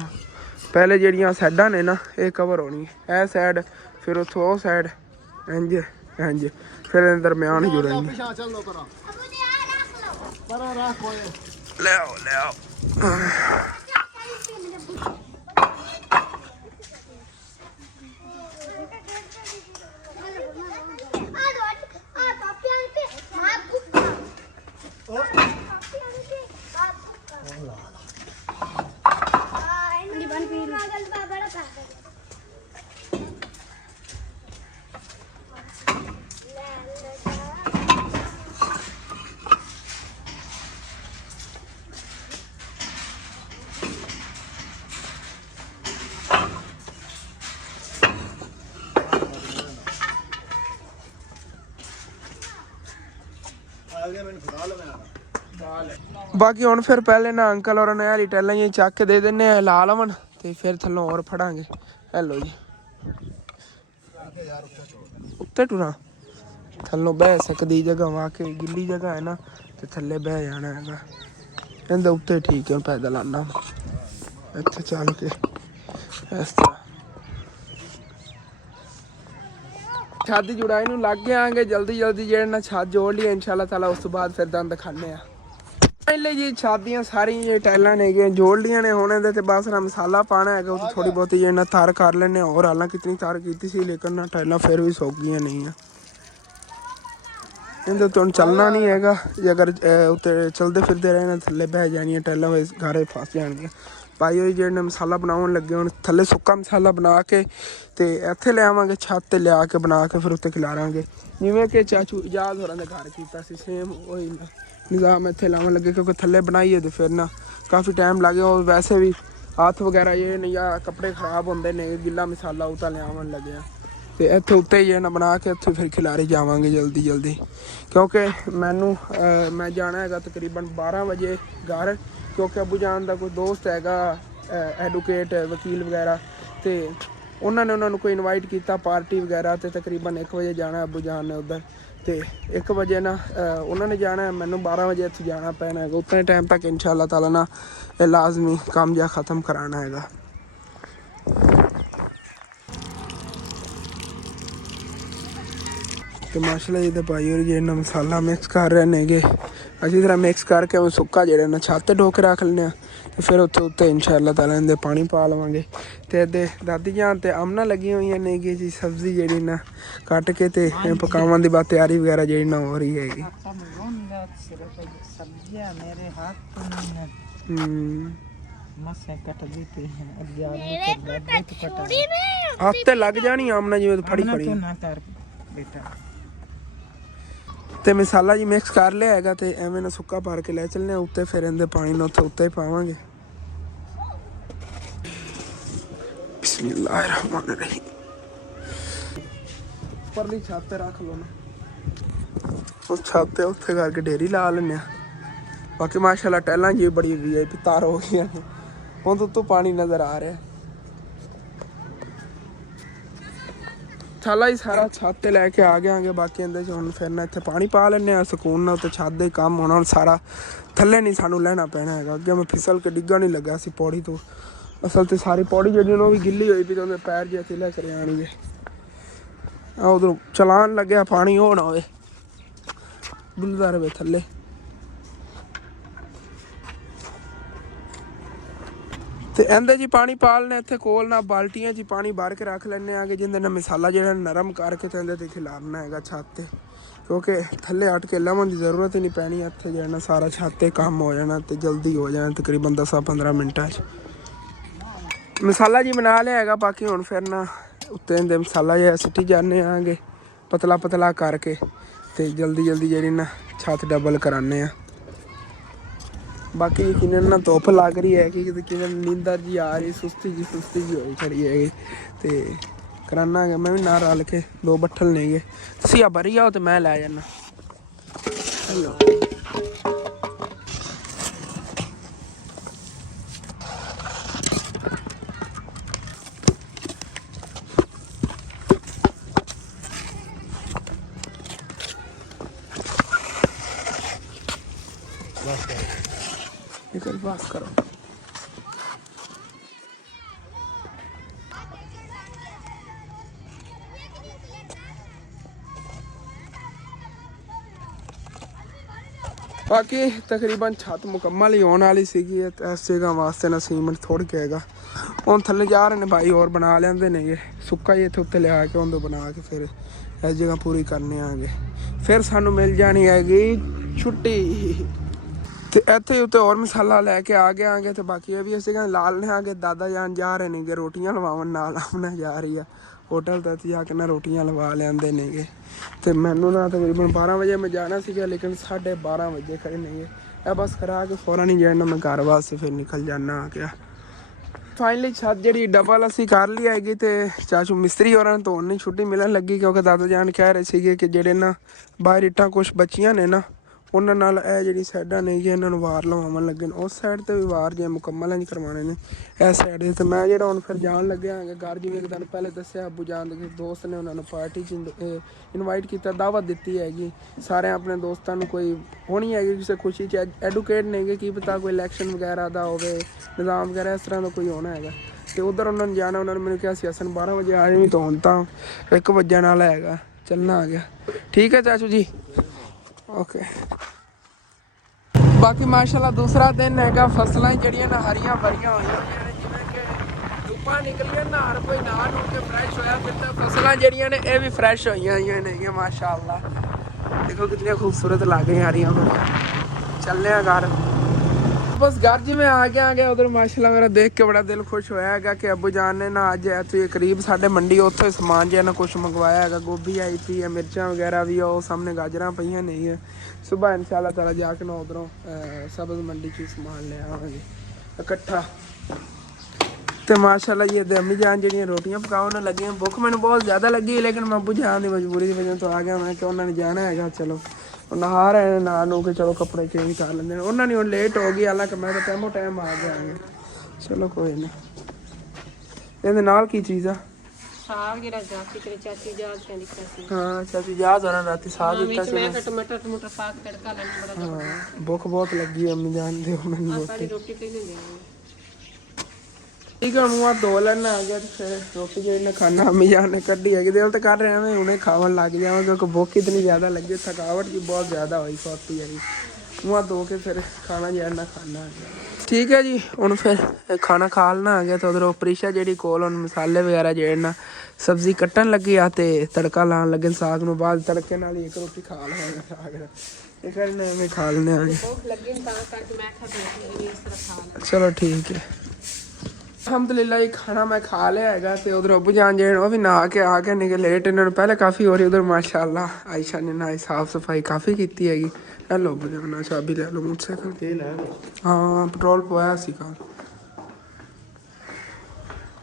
ਪਹਿਲੇ ਜਿਹੜੀਆਂ ਸਾਈਡਾਂ ਨੇ ਨਾ ਇਹ ਕਵਰ ਹੋਣੀ, ਇਹ ਸਾਈਡ ਫਿਰ ਉੱਥੋਂ ਉਹ ਸਾਈਡ ਇੰਝ ਇੰਝ, ਫਿਰ ਦਰਮਿਆਨ ਜੁੜਨਗੇ। ਲੈ ਆਓ ਬਾਕੀ ਹੁਣ ਫਿਰ ਪਹਿਲੇ ਨਾ ਅੰਕਲ ਔਰ ਨੇ ਵਾਲੀ ਟੈਲਾਂ ਹੀ ਚੱਕ ਕੇ ਦੇ ਦਿੰਨੇ ਆ, ਲਾ ਲਵਣ ਤੇ ਫਿਰ ਥੱਲੋਂ ਹੋਰ ਫੜਾਂਗੇ। ਹੈਲੋ ਜੀ, ਉੱਤੇ ਟੁਰਾ ਥੱਲੋਂ ਬਹਿ ਸਕਦੀ ਜਗ੍ਹਾ, ਵਾਕਈ ਗਿੱਲੀ ਜਗ੍ਹਾ ਹੈ ਨਾ ਤੇ ਥੱਲੇ ਬਹਿ ਜਾਣਾ ਹੈਗਾ। ਇਹਦੇ ਉੱਤੇ ਠੀਕ ਹੈ, ਪੈਦਲ ਆਉਣਾ ਇੱਥੇ ਚੱਲ ਕੇ ਇਸ ਤਰ੍ਹਾਂ। ਛੱਤ ਦੀ ਜੁੜਾਈ ਨੂੰ ਲੱਗ ਜਾਵਾਂਗੇ ਜਲਦੀ ਜਿਹੜੇ ਨਾ ਛੱਤ ਜੋੜ ਲਈ ਇਨਸ਼ਾਅੱਲਾ ਤਾਲਾ, ਉਸ ਤੋਂ ਬਾਅਦ ਫਿਰ ਦੰਦ ਦਿਖਾਉਂਦੇ ਆ। ਪਹਿਲੇ ਜੀ ਛੱਤ ਦੀਆਂ ਸਾਰੀਆਂ ਟਾਈਲਾਂ ਨੇ ਜੋੜ ਲੀਆਂ ਨੇ, ਹੁਣ ਇਹਦੇ ਤੇ ਬਸ ਨਾ ਮਸਾਲਾ ਪਾਣਾ ਹੈਗਾ, ਉਹ ਥੋੜੀ ਬਹੁਤੀ ਜਿਹੜਾ ਤਾਰ ਕਰ ਲੈਣੇ ਹੋਰ। ਹਾਲਾਂ ਕਿਤਨੀ ਤਾਰ ਕੀਤੀ ਸੀ ਲੇਕਿਨ ਨਾ ਟਾਈਲਾਂ ਫਿਰ ਵੀ ਸੁੱਕ ਗਈਆਂ ਨਹੀਂ ਆ। ਇਹਦੇ ਤੋਂ ਚੱਲਣਾ ਨਹੀਂ ਹੈਗਾ, ਜੇ ਅਗਰ ਉੱਤੇ ਚਲਦੇ ਫਿਰਦੇ ਰਹੇ ਨਾ ਥੱਲੇ ਬਹਿ ਜਾਣੀਆਂ ਟਾਈਲਾਂ, ਗਾਰੇ ਫਸ ਜਾਣਗੀਆਂ। ਭਾਈ ਹੋਈ ਜਿਹੜੇ ਮਸਾਲਾ ਬਣਾਉਣ ਲੱਗੇ ਹੁਣ, ਥੱਲੇ ਸੁੱਕਾ ਮਸਾਲਾ ਬਣਾ ਕੇ ਤੇ ਇੱਥੇ ਲਿਆਵਾਂਗੇ ਛੱਤ ਤੇ ਲਿਆ ਕੇ ਬਣਾ ਕੇ ਫਿਰ ਉੱਤੇ ਖਿਲਾਰਾਂਗੇ, ਜਿਵੇਂ ਕਿ ਚਾਚੂ ਇਜਾਜ਼ ਹੋਰਾਂ ਦੇ ਘਰ ਕੀਤਾ ਸੀ ਸੇਮ ਉਹੀ ਨਿਜ਼ਾਮ ਇੱਥੇ ਲਾਉਣ ਲੱਗੇ, ਕਿਉਂਕਿ ਥੱਲੇ ਬਣਾਈਏ ਤੇ ਫਿਰ ਨਾ ਕਾਫੀ ਟਾਈਮ ਲੱਗੇ। ਉਹ ਵੈਸੇ ਵੀ ਹੱਥ ਵਗੈਰਾ ਇਹ ਨਹੀਂ ਜਾਂ ਕੱਪੜੇ ਖਰਾਬ ਹੁੰਦੇ ਨੇ, ਗਿੱਲਾ ਮਸਾਲਾ ਉਹ ਤਾਂ ਲਿਆਉਣ ਲੱਗਿਆ ਤੇ ਇੱਥੇ ਉੱਤੇ ਹੀ ਨਾ ਬਣਾ ਕੇ ਇੱਥੇ ਫਿਰ ਖਿਲਾਰੇ ਜਾਵਾਂਗੇ ਜਲਦੀ ਕਿਉਂਕਿ ਮੈਨੂੰ ਮੈਂ ਜਾਣਾ ਹੈਗਾ ਤਕਰੀਬਨ 12 ਵਜੇ ਘਰ, ਕਿਉਂਕਿ ਅੱਬੂ ਜਾਨ ਦਾ ਕੋਈ ਦੋਸਤ ਹੈਗਾ ਐਡਵੋਕੇਟ ਵਕੀਲ ਵਗੈਰਾ, ਤੇ ਉਹਨਾਂ ਨੂੰ ਕੋਈ ਇਨਵਾਈਟ ਕੀਤਾ ਪਾਰਟੀ ਵਗੈਰਾ, ਤੇ ਤਕਰੀਬਨ 1 ਵਜੇ ਜਾਣਾ ਅੱਬੂ ਜਾਨ ਨੇ ਉੱਧਰ, ਤੇ 1 ਵਜੇ ਨਾ ਉਹਨਾਂ ਨੇ ਜਾਣਾ, ਮੈਨੂੰ 12 ਵਜੇ ਇੱਥੇ ਜਾਣਾ ਪੈਣਾ ਹੈਗਾ। ਉਤਨੇ ਟਾਈਮ ਤੱਕ ਇਨਸ਼ਾਅੱਲਾ ਤਾਲਾ ਨਾ ਇਹ ਲਾਜ਼ਮੀ ਕੰਮ ਜਿਹਾ ख़त्म कराना ਹੈਗਾ। ਤੇ ਮਾਸ਼ਾਅੱਲਾ ਇਹਦੇ ਭਾਈ ਹੋਰ ਜਿਹੜਾ ਮਸਾਲਾ ਮਿਕਸ ਕਰ ਰਹੇ ਨੇਗੇ, ਅੱਛੀ ਤਰ੍ਹਾਂ ਮਿਕਸ ਕਰਕੇ ਉਹ ਸੁੱਕਾ ਜਿਹੜਾ ਨਾ ਛੱਤ ਤੇ ਢੋ ਕੇ ਰੱਖ ਲੈਂਦੇ ਆ, ਤੇ ਫਿਰ ਉੱਤੇ ਇਨਸ਼ਾਅੱਲਾ ਤਾਲਾ ਇਹਦੇ ਪਾਣੀ ਪਾ ਲਵਾਂਗੇ। ਤੇ ਇਹਦੇ ਦਾਦੀ ਜਾਨ ਤੇ ਆਮਨਾ ਲੱਗੀਆਂ ਹੋਈਆਂ ਨੇਗੀ ਜੀ, ਸਬਜ਼ੀ ਜਿਹੜੀ ਨਾ ਕੱਟ ਕੇ ਤੇ ਪਕਾਉਣ ਦੀ ਬਾਤ ਤਿਆਰੀ ਵਗੈਰਾ ਜਿਹੜੀ ਨਾ ਹੋ ਰਹੀ ਹੈਗੀ। ਹੱਥ ਤੇ ਲੱਗ ਜਾਣੀ ਆਮਨਾ ਜਿਵੇਂ ਫੜੀ ਤੇ ਮਸਾਲਾ ਜੀ ਮਿਕਸ ਕਰ ਲਿਆ ਹੈਗਾ, ਤੇ ਐਵੇਂ ਨਾ ਸੁੱਕਾ ਭਰ ਕੇ ਲੈ ਚੱਲਨੇ ਆ ਉੱਤੇ, ਫਿਰ ਇਹਦੇ ਪਾਣੀ ਨੂੰ ਉੱਤੇ ਹੀ ਪਾਵਾਂਗੇ। ਬਿਸਮਿल्लाहिर्रहमानिर्रहीम। ਉੱਪਰਲੀ ਛੱਤ ਤੇ ਰੱਖ ਲਓ ਨਾ, ਉਸ ਛੱਤ ਤੇ ਉੱਥੇ ਕਰਕੇ ਢੇਰੀ ਲਾ ਲੈਂਦੇ ਆ। ਬਾਕੀ ਮਾਸ਼ਾਅੱਲਾ ਟੈਲਾਂ ਜੀ ਬੜੀ VIP ਤਾਰ ਹੋ ਗਈਆਂ ਨੇ, ਹੁਣ ਉੱਤੋਂ ਪਾਣੀ ਨਜ਼ਰ ਆ ਰਿਹਾ। ਥਾਲਾ ਹੀ ਸਾਰਾ ਛੱਤ ਤੇ ਲੈ ਕੇ ਆ ਗਏ ਆਂਗੇ, ਬਾਕੀ ਇਹਦੇ ਚ ਹੁਣ ਫਿਰ ਨਾ ਇੱਥੇ ਪਾਣੀ ਪਾ ਲੈਂਦੇ ਆ ਸਕੂਨ ਨਾਲ, ਤੇ ਛੱਤ ਦੇ ਕੰਮ ਹੋਣਾ ਹੁਣ ਸਾਰਾ, ਥੱਲੇ ਨਹੀਂ ਸਾਨੂੰ ਲੈਣਾ ਪੈਣਾ ਹੈਗਾ। ਅੱਗੇ ਮੈਂ ਫਿਸਲ ਕੇ ਡਿੱਗਾ ਨਹੀਂ ਲੱਗਾ ਸੀ ਪੌੜੀ ਤੋਂ, ਅਸਲ ਤੇ ਸਾਰੀ ਪੌੜੀ ਜਿਹੜੀ ਉਹ ਵੀ ਗਿੱਲੀ ਹੋਈ ਪਈ, ਤੇ ਉਹਦੇ ਪੈਰ ਜਿਹੇ ਥੱਲੇ ਚਲੇ ਆਣਗੇ। ਆ ਉਧਰੋਂ ਚਲਾਨ ਲੱਗਿਆ ਪਾਣੀ ਉਹ ਨਾ ਹੋਵੇ ਡੁੱਲਦਾ ਰਹੇ ਥੱਲੇ। ਤੇ ਇਹਦੇ ਜੀ ਪਾਣੀ ਪਾ ਲੈਣੇ, ਇੱਥੇ ਕੋਲ ਨਾ ਬਾਲਟੀਆਂ 'ਚ ਪਾਣੀ ਭਰ ਕੇ ਰੱਖ ਲੈਣੇ ਆਗੇ, ਜਿਹਦੇ ਨਾਲ ਮਸਾਲਾ ਜਿਹੜਾ ਨਰਮ ਕਰਕੇ ਤੇ ਇਹਦੇ 'ਤੇ ਖਿਲਾਰਨਾ ਹੈਗਾ ਛੱਤ ਤੇ, ਕਿਉਂਕਿ ਥੱਲੇ ਹਟ ਕੇ ਲਾਉਣ ਦੀ ਜ਼ਰੂਰਤ ਹੀ ਨਹੀਂ ਪੈਣੀ। ਇੱਥੇ ਜਿਹੜਾ ਸਾਰਾ ਛੱਤ ਤੇ ਕੰਮ ਹੋ ਜਾਣਾ ਤੇ ਜਲਦੀ ਹੋ ਜਾਣਾ, ਤਕਰੀਬਨ 10-15 ਮਿੰਟਾਂ 'ਚ ਮਸਾਲਾ ਜੀ ਬਣਾ ਲਿਆ ਹੈਗਾ। ਬਾਕੀ ਹੁਣ ਫਿਰ ਨਾ ਉੱਤੇ ਇਹਦੇ ਮਸਾਲਾ ਜਿਹਾ ਸਿੱਟੀ ਜਾਂਦੇ ਆਂਗੇ ਪਤਲਾ ਕਰਕੇ, ਤੇ ਜਲਦੀ ਜਿਹੜੀ ਨਾ ਛੱਤ ਡਬਲ ਕਰਾਨੇ ਆ। ਬਾਕੀ ਯਕੀਨਨ ਨਾ ਧੁੱਪ ਲੱਗ ਰਹੀ ਹੈ ਕਿ ਕਿਵੇਂ ਨੀਂਦਰ ਜੀ ਆ ਰਹੀ, ਸੁਸਤੀ ਜੀ ਹੋਈ ਖੜੀ ਹੈਗੀ, ਤੇ ਕਰਾਨਾਂਗੇ ਮੈਂ ਵੀ ਨਾਲ ਰਲ ਕੇ। 2 ਬੱਠਲ ਨੇਗੇ, ਤੁਸੀਂ ਆ ਭਰੀ ਆਓ ਤੇ ਮੈਂ ਲੈ ਜਾਣਾ। बस करो। बाकी तकरीबन छत मुकम्मल ही होने वाली सी, इस जगह वास्ते ना सीमेंट थोड़ के हैगा। हम थल्ले जा रहे हैं भाई और बना लेंदे ने, सुक्का ही इत्थे उत्ते लिया के उंदे बना के फिर इस जगह पूरी करने आगे, फिर सानू मिल जानी हैगी छुट्टी। तो इत्थे उत्ते और मसाला लैके आ गए आगे, तो बाकी ये भी इस जगह ला लेने आगे। दादा जान जा रहे ने रोटियां लवावन, नाल आमना जा रही है होटल तक जाके ना रोटियां लवा लेंदे ने। तो मैनू ना तकरीबन 12 बजे मैं जाना सीगा, लेकिन 12:30 बजे खड़े नहीं है बस करा के फौरन ही जाना मैं घर वास्ते, फिर निकल जाना आ गया। फाइनली छत जी डबल असी कर ली हैगी, तो चाचू मिस्त्री होर तो नहीं छुट्टी मिलन लगी, क्योंकि दादा जान कह रहे थे कि जेडे ना बाहर इट्टां कुछ बचियां ने ना उन्होंने नाल जी साइडा नहीं कि इन्होंने वार लवावन लगे, उस साइड पर भी वार जो मुकम्मल नहीं करवाने ने इस साइड। तो मैं जो हम फिर जान लगे आगे घर, जिवें एक दिन पहले दसिया अबू जान के दोस्त ने उन्होंने पार्टी इनवाइट किया, दावत दी हैगी सारे अपने दोस्तों को। कोई होनी हैगी किसी खुशी च एडवोकेट ने कि पता कोई इलैक्शन वगैरह का हो निज़ाम वगैरह इस तरह का कोई होना है। तो उधर उन्होंने जाना, उन्होंने मैंने कहा सी असन 12 बजे आ जाए, तो हम तो 1 बजन वाला है, चलना आ गया। ठीक है चाचू जी, ओके। बाकी माशाल्लाह दूसरा दिन है, फसलां जड़ियां ना हरियां भरियां हुई जिवें कि धुप्पां निकलियां ना, हर कोई नहा नू के फ्रैश होया, फिर तो फसलां जड़ियां ने ये भी फ्रैश होइयां ने माशाल्लाह। देखो कितनी खूबसूरत लग रही हरियां भरियां। चलने घर, बस घर जी में आ गया उधर माशाल्लाह मेरा देख के बड़ा दिल खुश होया है कि अबू जान ने ना अज इत्थे करीब साढ़े मंडी उत्थे समान जो ना कुछ मंगवाया है। गोभी आई पी है, मिर्चां वगैरह भी है, सामने गाजरां पईयां नहीं है। सुबह इंशाल्लाह ताला जाके ना उधरों सब्ज़ मंडी च समान ले आवांगे इकट्ठा। ਤੇ ਮਾਸ਼ਾਅੱਲਾ ਜੀ ਤੇ ਅੰਮੀ ਜਾਨ ਜਿਹੜੀਆਂ ਰੋਟੀਆਂ ਪਕਾਉਣ ਲੱਗੀਆਂ। ਭੁੱਖ ਮੈਨੂੰ ਬਹੁਤ ਜ਼ਿਆਦਾ ਲੱਗੀ ਲੇਕਿਨ ਮੈਂ ਅੱਬੂ ਜਾਨ ਦੀ ਮਜਬੂਰੀ ਦੀ ਵਜ੍ਹਾ ਤੋਂ ਆ ਗਿਆ। ਮੈਂ ਕਿ ਉਹਨਾਂ ਨੇ ਜਾਣਾ ਹੈਗਾ, ਚਲੋ ਉਹ ਨਹਾ ਰਹੇ ਨੇ, ਨਹਾ ਨੂੰ ਕੇ ਚਲੋ ਕੱਪੜੇ ਚੇਂਜ ਕਰ ਲੈਂਦੇ ਨੇ। ਉਹਨਾਂ ਨੇ ਹੁਣ ਲੇਟ ਹੋ ਗਈ, ਹਾਲਾਂਕਿ ਮੈਂ ਤਾਂ ਟਾਈਮ ਆ ਗਿਆ। ਚਲੋ ਕੋਈ ਨਹੀਂ। ਇਹਦੇ ਨਾਲ ਕੀ ਚੀਜ਼ ਆ? ਸਾਗ ਜਿਹੜਾ ਜਾਤੀ ਤੇਰੀ ਚਾਚੀ ਜਾਦ ਕਹਿੰਦੀ ਸੀ। ਹਾਂ ਚਾਚੀ ਯਾਦ ਹੋਣਾ ਰਾਤੀ ਸਾਗ ਦਿੱਤਾ ਸੀ। ਮੈਂ ਟਮਾਟਰ ਪਾ ਕੇ ਤੜਕਾ ਲਾਉਣਾ ਬੜਾ। ਹਾਂ ਭੁੱਖ ਬਹੁਤ ਲੱਗੀ ਅੰਮੀ ਜਾਨ ਦੇ ਮੈਨੂੰ। ਸਾਡੀ ਰੋਟੀ ਪਹਿਲੇ ਦੇਣੀ। ਠੀਕ ਹੈ ਮੂੰਹ ਧੋ ਲੈਣਾ ਆ ਗਿਆ ਤੇ ਫਿਰ ਰੋਟੀ ਜਿਹੜੀ ਖਾਣਾ ਅੰਮੀ ਜਾਨ ਨੇ ਕੱਢੀ ਹੈਗੀ। ਦਿਲ ਤਾਂ ਕਰ ਰਿਹਾ ਮੈਂ ਹੁਣੇ ਖਾਵਣ ਲੱਗ ਜਾਵਾਂ ਕਿਉਂਕਿ ਭੁੱਖ ਇਤਨੀ ਜ਼ਿਆਦਾ ਲੱਗੀ, ਥਕਾਵਟ ਵੀ ਬਹੁਤ ਜ਼ਿਆਦਾ ਹੋਈ ਕਾਫੀ ਹੈਗੀ। ਮੂੰਹ ਧੋ ਕੇ ਫਿਰ ਖਾਣਾ ਜਿਹੜਾ ਖਾਣਾ। ਠੀਕ ਹੈ ਜੀ ਹੁਣ ਫਿਰ ਖਾਣਾ ਖਾ ਲੈਣਾ ਆ ਗਿਆ। ਤੇ ਉਧਰੋਂ ਪ੍ਰੀਸ਼ਾ ਜਿਹੜੀ ਕੋਲ ਹੁਣ ਮਸਾਲੇ ਵਗੈਰਾ ਜਿਹੜੇ ਨਾ ਸਬਜ਼ੀ ਕੱਟਣ ਲੱਗੀ ਆ ਤੇ ਤੜਕਾ ਲਾਉਣ ਲੱਗੇ ਸਾਗ ਨੂੰ। ਬਾਅਦ ਤੜਕੇ ਨਾਲ ਹੀ ਇੱਕ ਰੋਟੀ ਖਾ ਲਵਾਂਗੇ ਸਾਗ ਦਾ। ਇਹ ਕਰਨਾ ਐਵੇਂ ਖਾ ਲੈਣੇ ਆ ਜੀ। ਭੁੱਖ ਲੱਗੀ ਤਾਂ ਕਰਕੇ ਮੈਂ ਖਾਧੀ ਇਸ ਤਰ੍ਹਾਂ ਖਾ ਲਿਆ। ਚਲੋ ਠੀਕ ਹੈ। ਅਲਹਮਦੁਲਿਲਾ ਇਹ ਖਾਣਾ ਮੈਂ ਖਾ ਲਿਆ ਹੈਗਾ। ਤੇ ਉਧਰ ਅੱਬੂ ਜਾਨ ਜਿਹੜੇ ਉਹ ਵੀ ਨਹਾ ਕੇ ਆ ਕੇ ਨਿਕਲੇ ਲੇਟ। ਇਹਨਾਂ ਨੂੰ ਪਹਿਲੇ ਕਾਫੀ ਹੋ ਰਹੀ ਉਧਰ ਮਾਸ਼ਾਅੱਲਾ ਆਇਸ਼ਾ ਨੇ ਨਾ ਸਾਫ ਸਫਾਈ ਕਾਫੀ ਕੀਤੀ ਹੈਗੀ। ਹੈਲੋ ਅੱਬੂ ਜਾਨ ਚਾਬੀ ਲੈ ਲਓ ਮੋਟਰਸਾਈਕਲ ਤੇ। ਹਾਂ ਪੈਟਰੋਲ ਪਵਾਇਆ ਸੀ ਕੱਲ।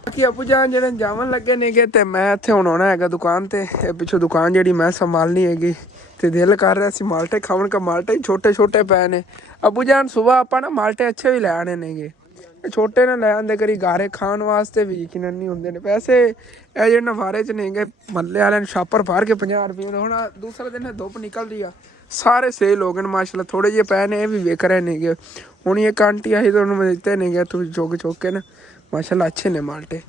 ਬਾਕੀ ਅੱਬੂ ਜਾਨ ਜਿਹੜੇ ਜਾਵਣ ਲੱਗੇ ਨੇਗੇ ਤੇ ਮੈਂ ਇੱਥੇ ਹੁਣ ਆਉਣਾ ਹੈਗਾ ਦੁਕਾਨ ਤੇ। ਇਹ ਪਿੱਛੋਂ ਦੁਕਾਨ ਜਿਹੜੀ ਮੈਂ ਸੰਭਾਲਣੀ ਹੈਗੀ ਤੇ ਦਿਲ ਕਰ ਰਿਹਾ ਸੀ ਮਾਲਟੇ ਖਾਣ ਕਾ। ਮਾਲਟੇ ਛੋਟੇ ਛੋਟੇ ਪਏ ਨੇ ਅੱਬੂ ਜਾਨ। ਸੁਬਾਹ ਆਪਾਂ ਨਾ ਮਾਲਟੇ ਅੱਛੇ ਵੀ ਲੈ ਆਣੇ ਨੇਗੇ। ਛੋਟੇ ਨਾ ਲੈ ਆਉਂਦੇ ਕਰੀ ਗਾਰੇ ਖਾਣ ਵਾਸਤੇ ਵੀ ਯਕੀਨਨ ਨਹੀਂ ਹੁੰਦੇ ਨੇ। ਵੈਸੇ ਇਹ ਜਿਹੜੇ ਨਵਾਰੇ 'ਚ ਨੇਗੇ ਮੱਲੇ ਵਾਲਿਆਂ ਨੂੰ ਛਾਪਰ ਫਾੜ ਕੇ 50 ਰੁਪਏ ਦੇ। ਹੁਣ ਦੂਸਰੇ ਦਿਨ ਧੁੱਪ ਨਿਕਲਦੀ ਆ ਸਾਰੇ ਸੇਲ ਹੋ ਗਏ ਨੇ ਮਾਸ਼ਾਅੱਲਾ। ਥੋੜੇ ਜਿਹੇ ਪਏ ਨੇ ਇਹ ਵੀ ਵਿਕ ਰਹੇ ਨੇਗੇ। ਹੁਣ ਇੱਕ ਆਂਟੀ ਆਈ ਤਾਂ ਉਹਨੂੰ ਮੈਂ ਦਿੱਤੇ ਨੇਗੇ ਤੁਸੀਂ ਚੁੱਕ ਕੇ ਨਾ ਮਾਸ਼ਾਅੱਲਾ ਅੱਛੇ ਨੇ ਮਾਲਟੇ।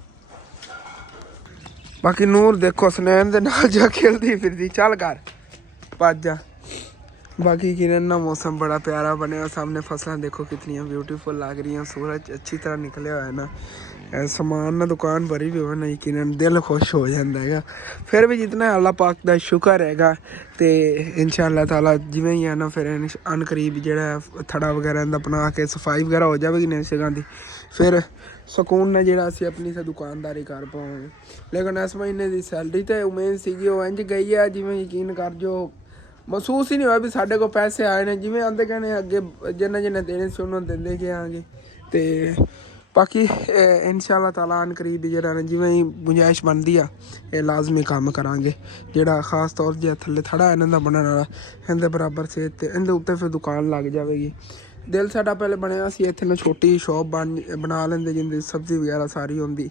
ਬਾਕੀ ਨੂਰ ਦੇਖੋ ਸੁਨੈਨ ਦੇ ਨਾਲ ਜਾ ਖੇਲਦੀ ਫਿਰਦੀ। ਚੱਲ ਘਰ ਭੱਜ ਜਾ। ਬਾਕੀ ਕਿਰਨ ना मौसम बड़ा प्यारा बने और सामने फसलें देखो कितनी ब्यूटीफुल लग रही हैं। सूरज अच्छी तरह निकले हुआ है ना। समान ना दुकान भरी भी हो ना यकीनन दिल खुश हो जाता है। फिर भी जितना अल्लाह पाक का शुक्र हैगा तो इंशाअल्लाह ताला जिवें ही है ना फिर अन करीब जो थड़ा वगैरह का बना के सफाई वगैरह हो जाएगी नहीं जगह की। फिर ਸਕੂਨ ਨੇ ਜਿਹੜਾ ਅਸੀਂ ਆਪਣੀ ਸੇ ਦੁਕਾਨਦਾਰੀ ਕਰ ਪਾਵਾਂਗੇ। ਲੇਕਿਨ ਇਸ ਮਹੀਨੇ ਦੀ ਸੈਲਰੀ ਤੇ ਉਮੀਦ ਸੀਗੀ ਉਹ ਇੰਜ ਗਈ ਹੈ ਜਿਵੇਂ ਯਕੀਨ ਕਰ ਜੋ ਮਹਿਸੂਸ ਹੀ ਨਹੀਂ ਹੋਇਆ ਵੀ ਸਾਡੇ ਕੋਲ ਪੈਸੇ ਆਏ ਨੇ। ਜਿਵੇਂ ਆਂਦੇ ਕਹਿੰਦੇ ਅੱਗੇ ਜਿੰਨੇ ਦੇਣੇ ਸੀ ਉਹਨਾਂ ਨੂੰ ਦਿੰਦੇ ਗਿਆਂਗੇ। ਤੇ ਬਾਕੀ ਇਨਸ਼ਾਅੱਲਾ ਤਾਲਾ ਅਨ ਕਰੀਬ ਜਿਹੜਾ ਨੇ ਜਿਵੇਂ ਹੀ ਗੁੰਜਾਇਸ਼ ਬਣਦੀ ਆ ਇਹ ਲਾਜ਼ਮੀ ਕੰਮ ਕਰਾਂਗੇ। ਜਿਹੜਾ ਖਾਸ ਤੌਰ ਜੇ ਥੱਲੇ ਥੜਾ ਇਹਨਾਂ ਦਾ ਬਣਨ ਵਾਲਾ ਇਹਦੇ ਬਰਾਬਰ ਸੇ ਤੇ ਇਹਦੇ ਉੱਤੇ ਫਿਰ ਦੁਕਾਨ ਲੱਗ ਜਾਵੇਗੀ। ਦਿਲ ਸਾਡਾ ਪਹਿਲੇ ਬਣਿਆ ਸੀ ਇੱਥੇ ਨਾ ਛੋਟੀ ਸ਼ੌਪ ਬਣਾ ਲੈਂਦੇ ਜਿੰਦੀ ਸਬਜ਼ੀ ਵਗੈਰਾ ਸਾਰੀ ਹੁੰਦੀ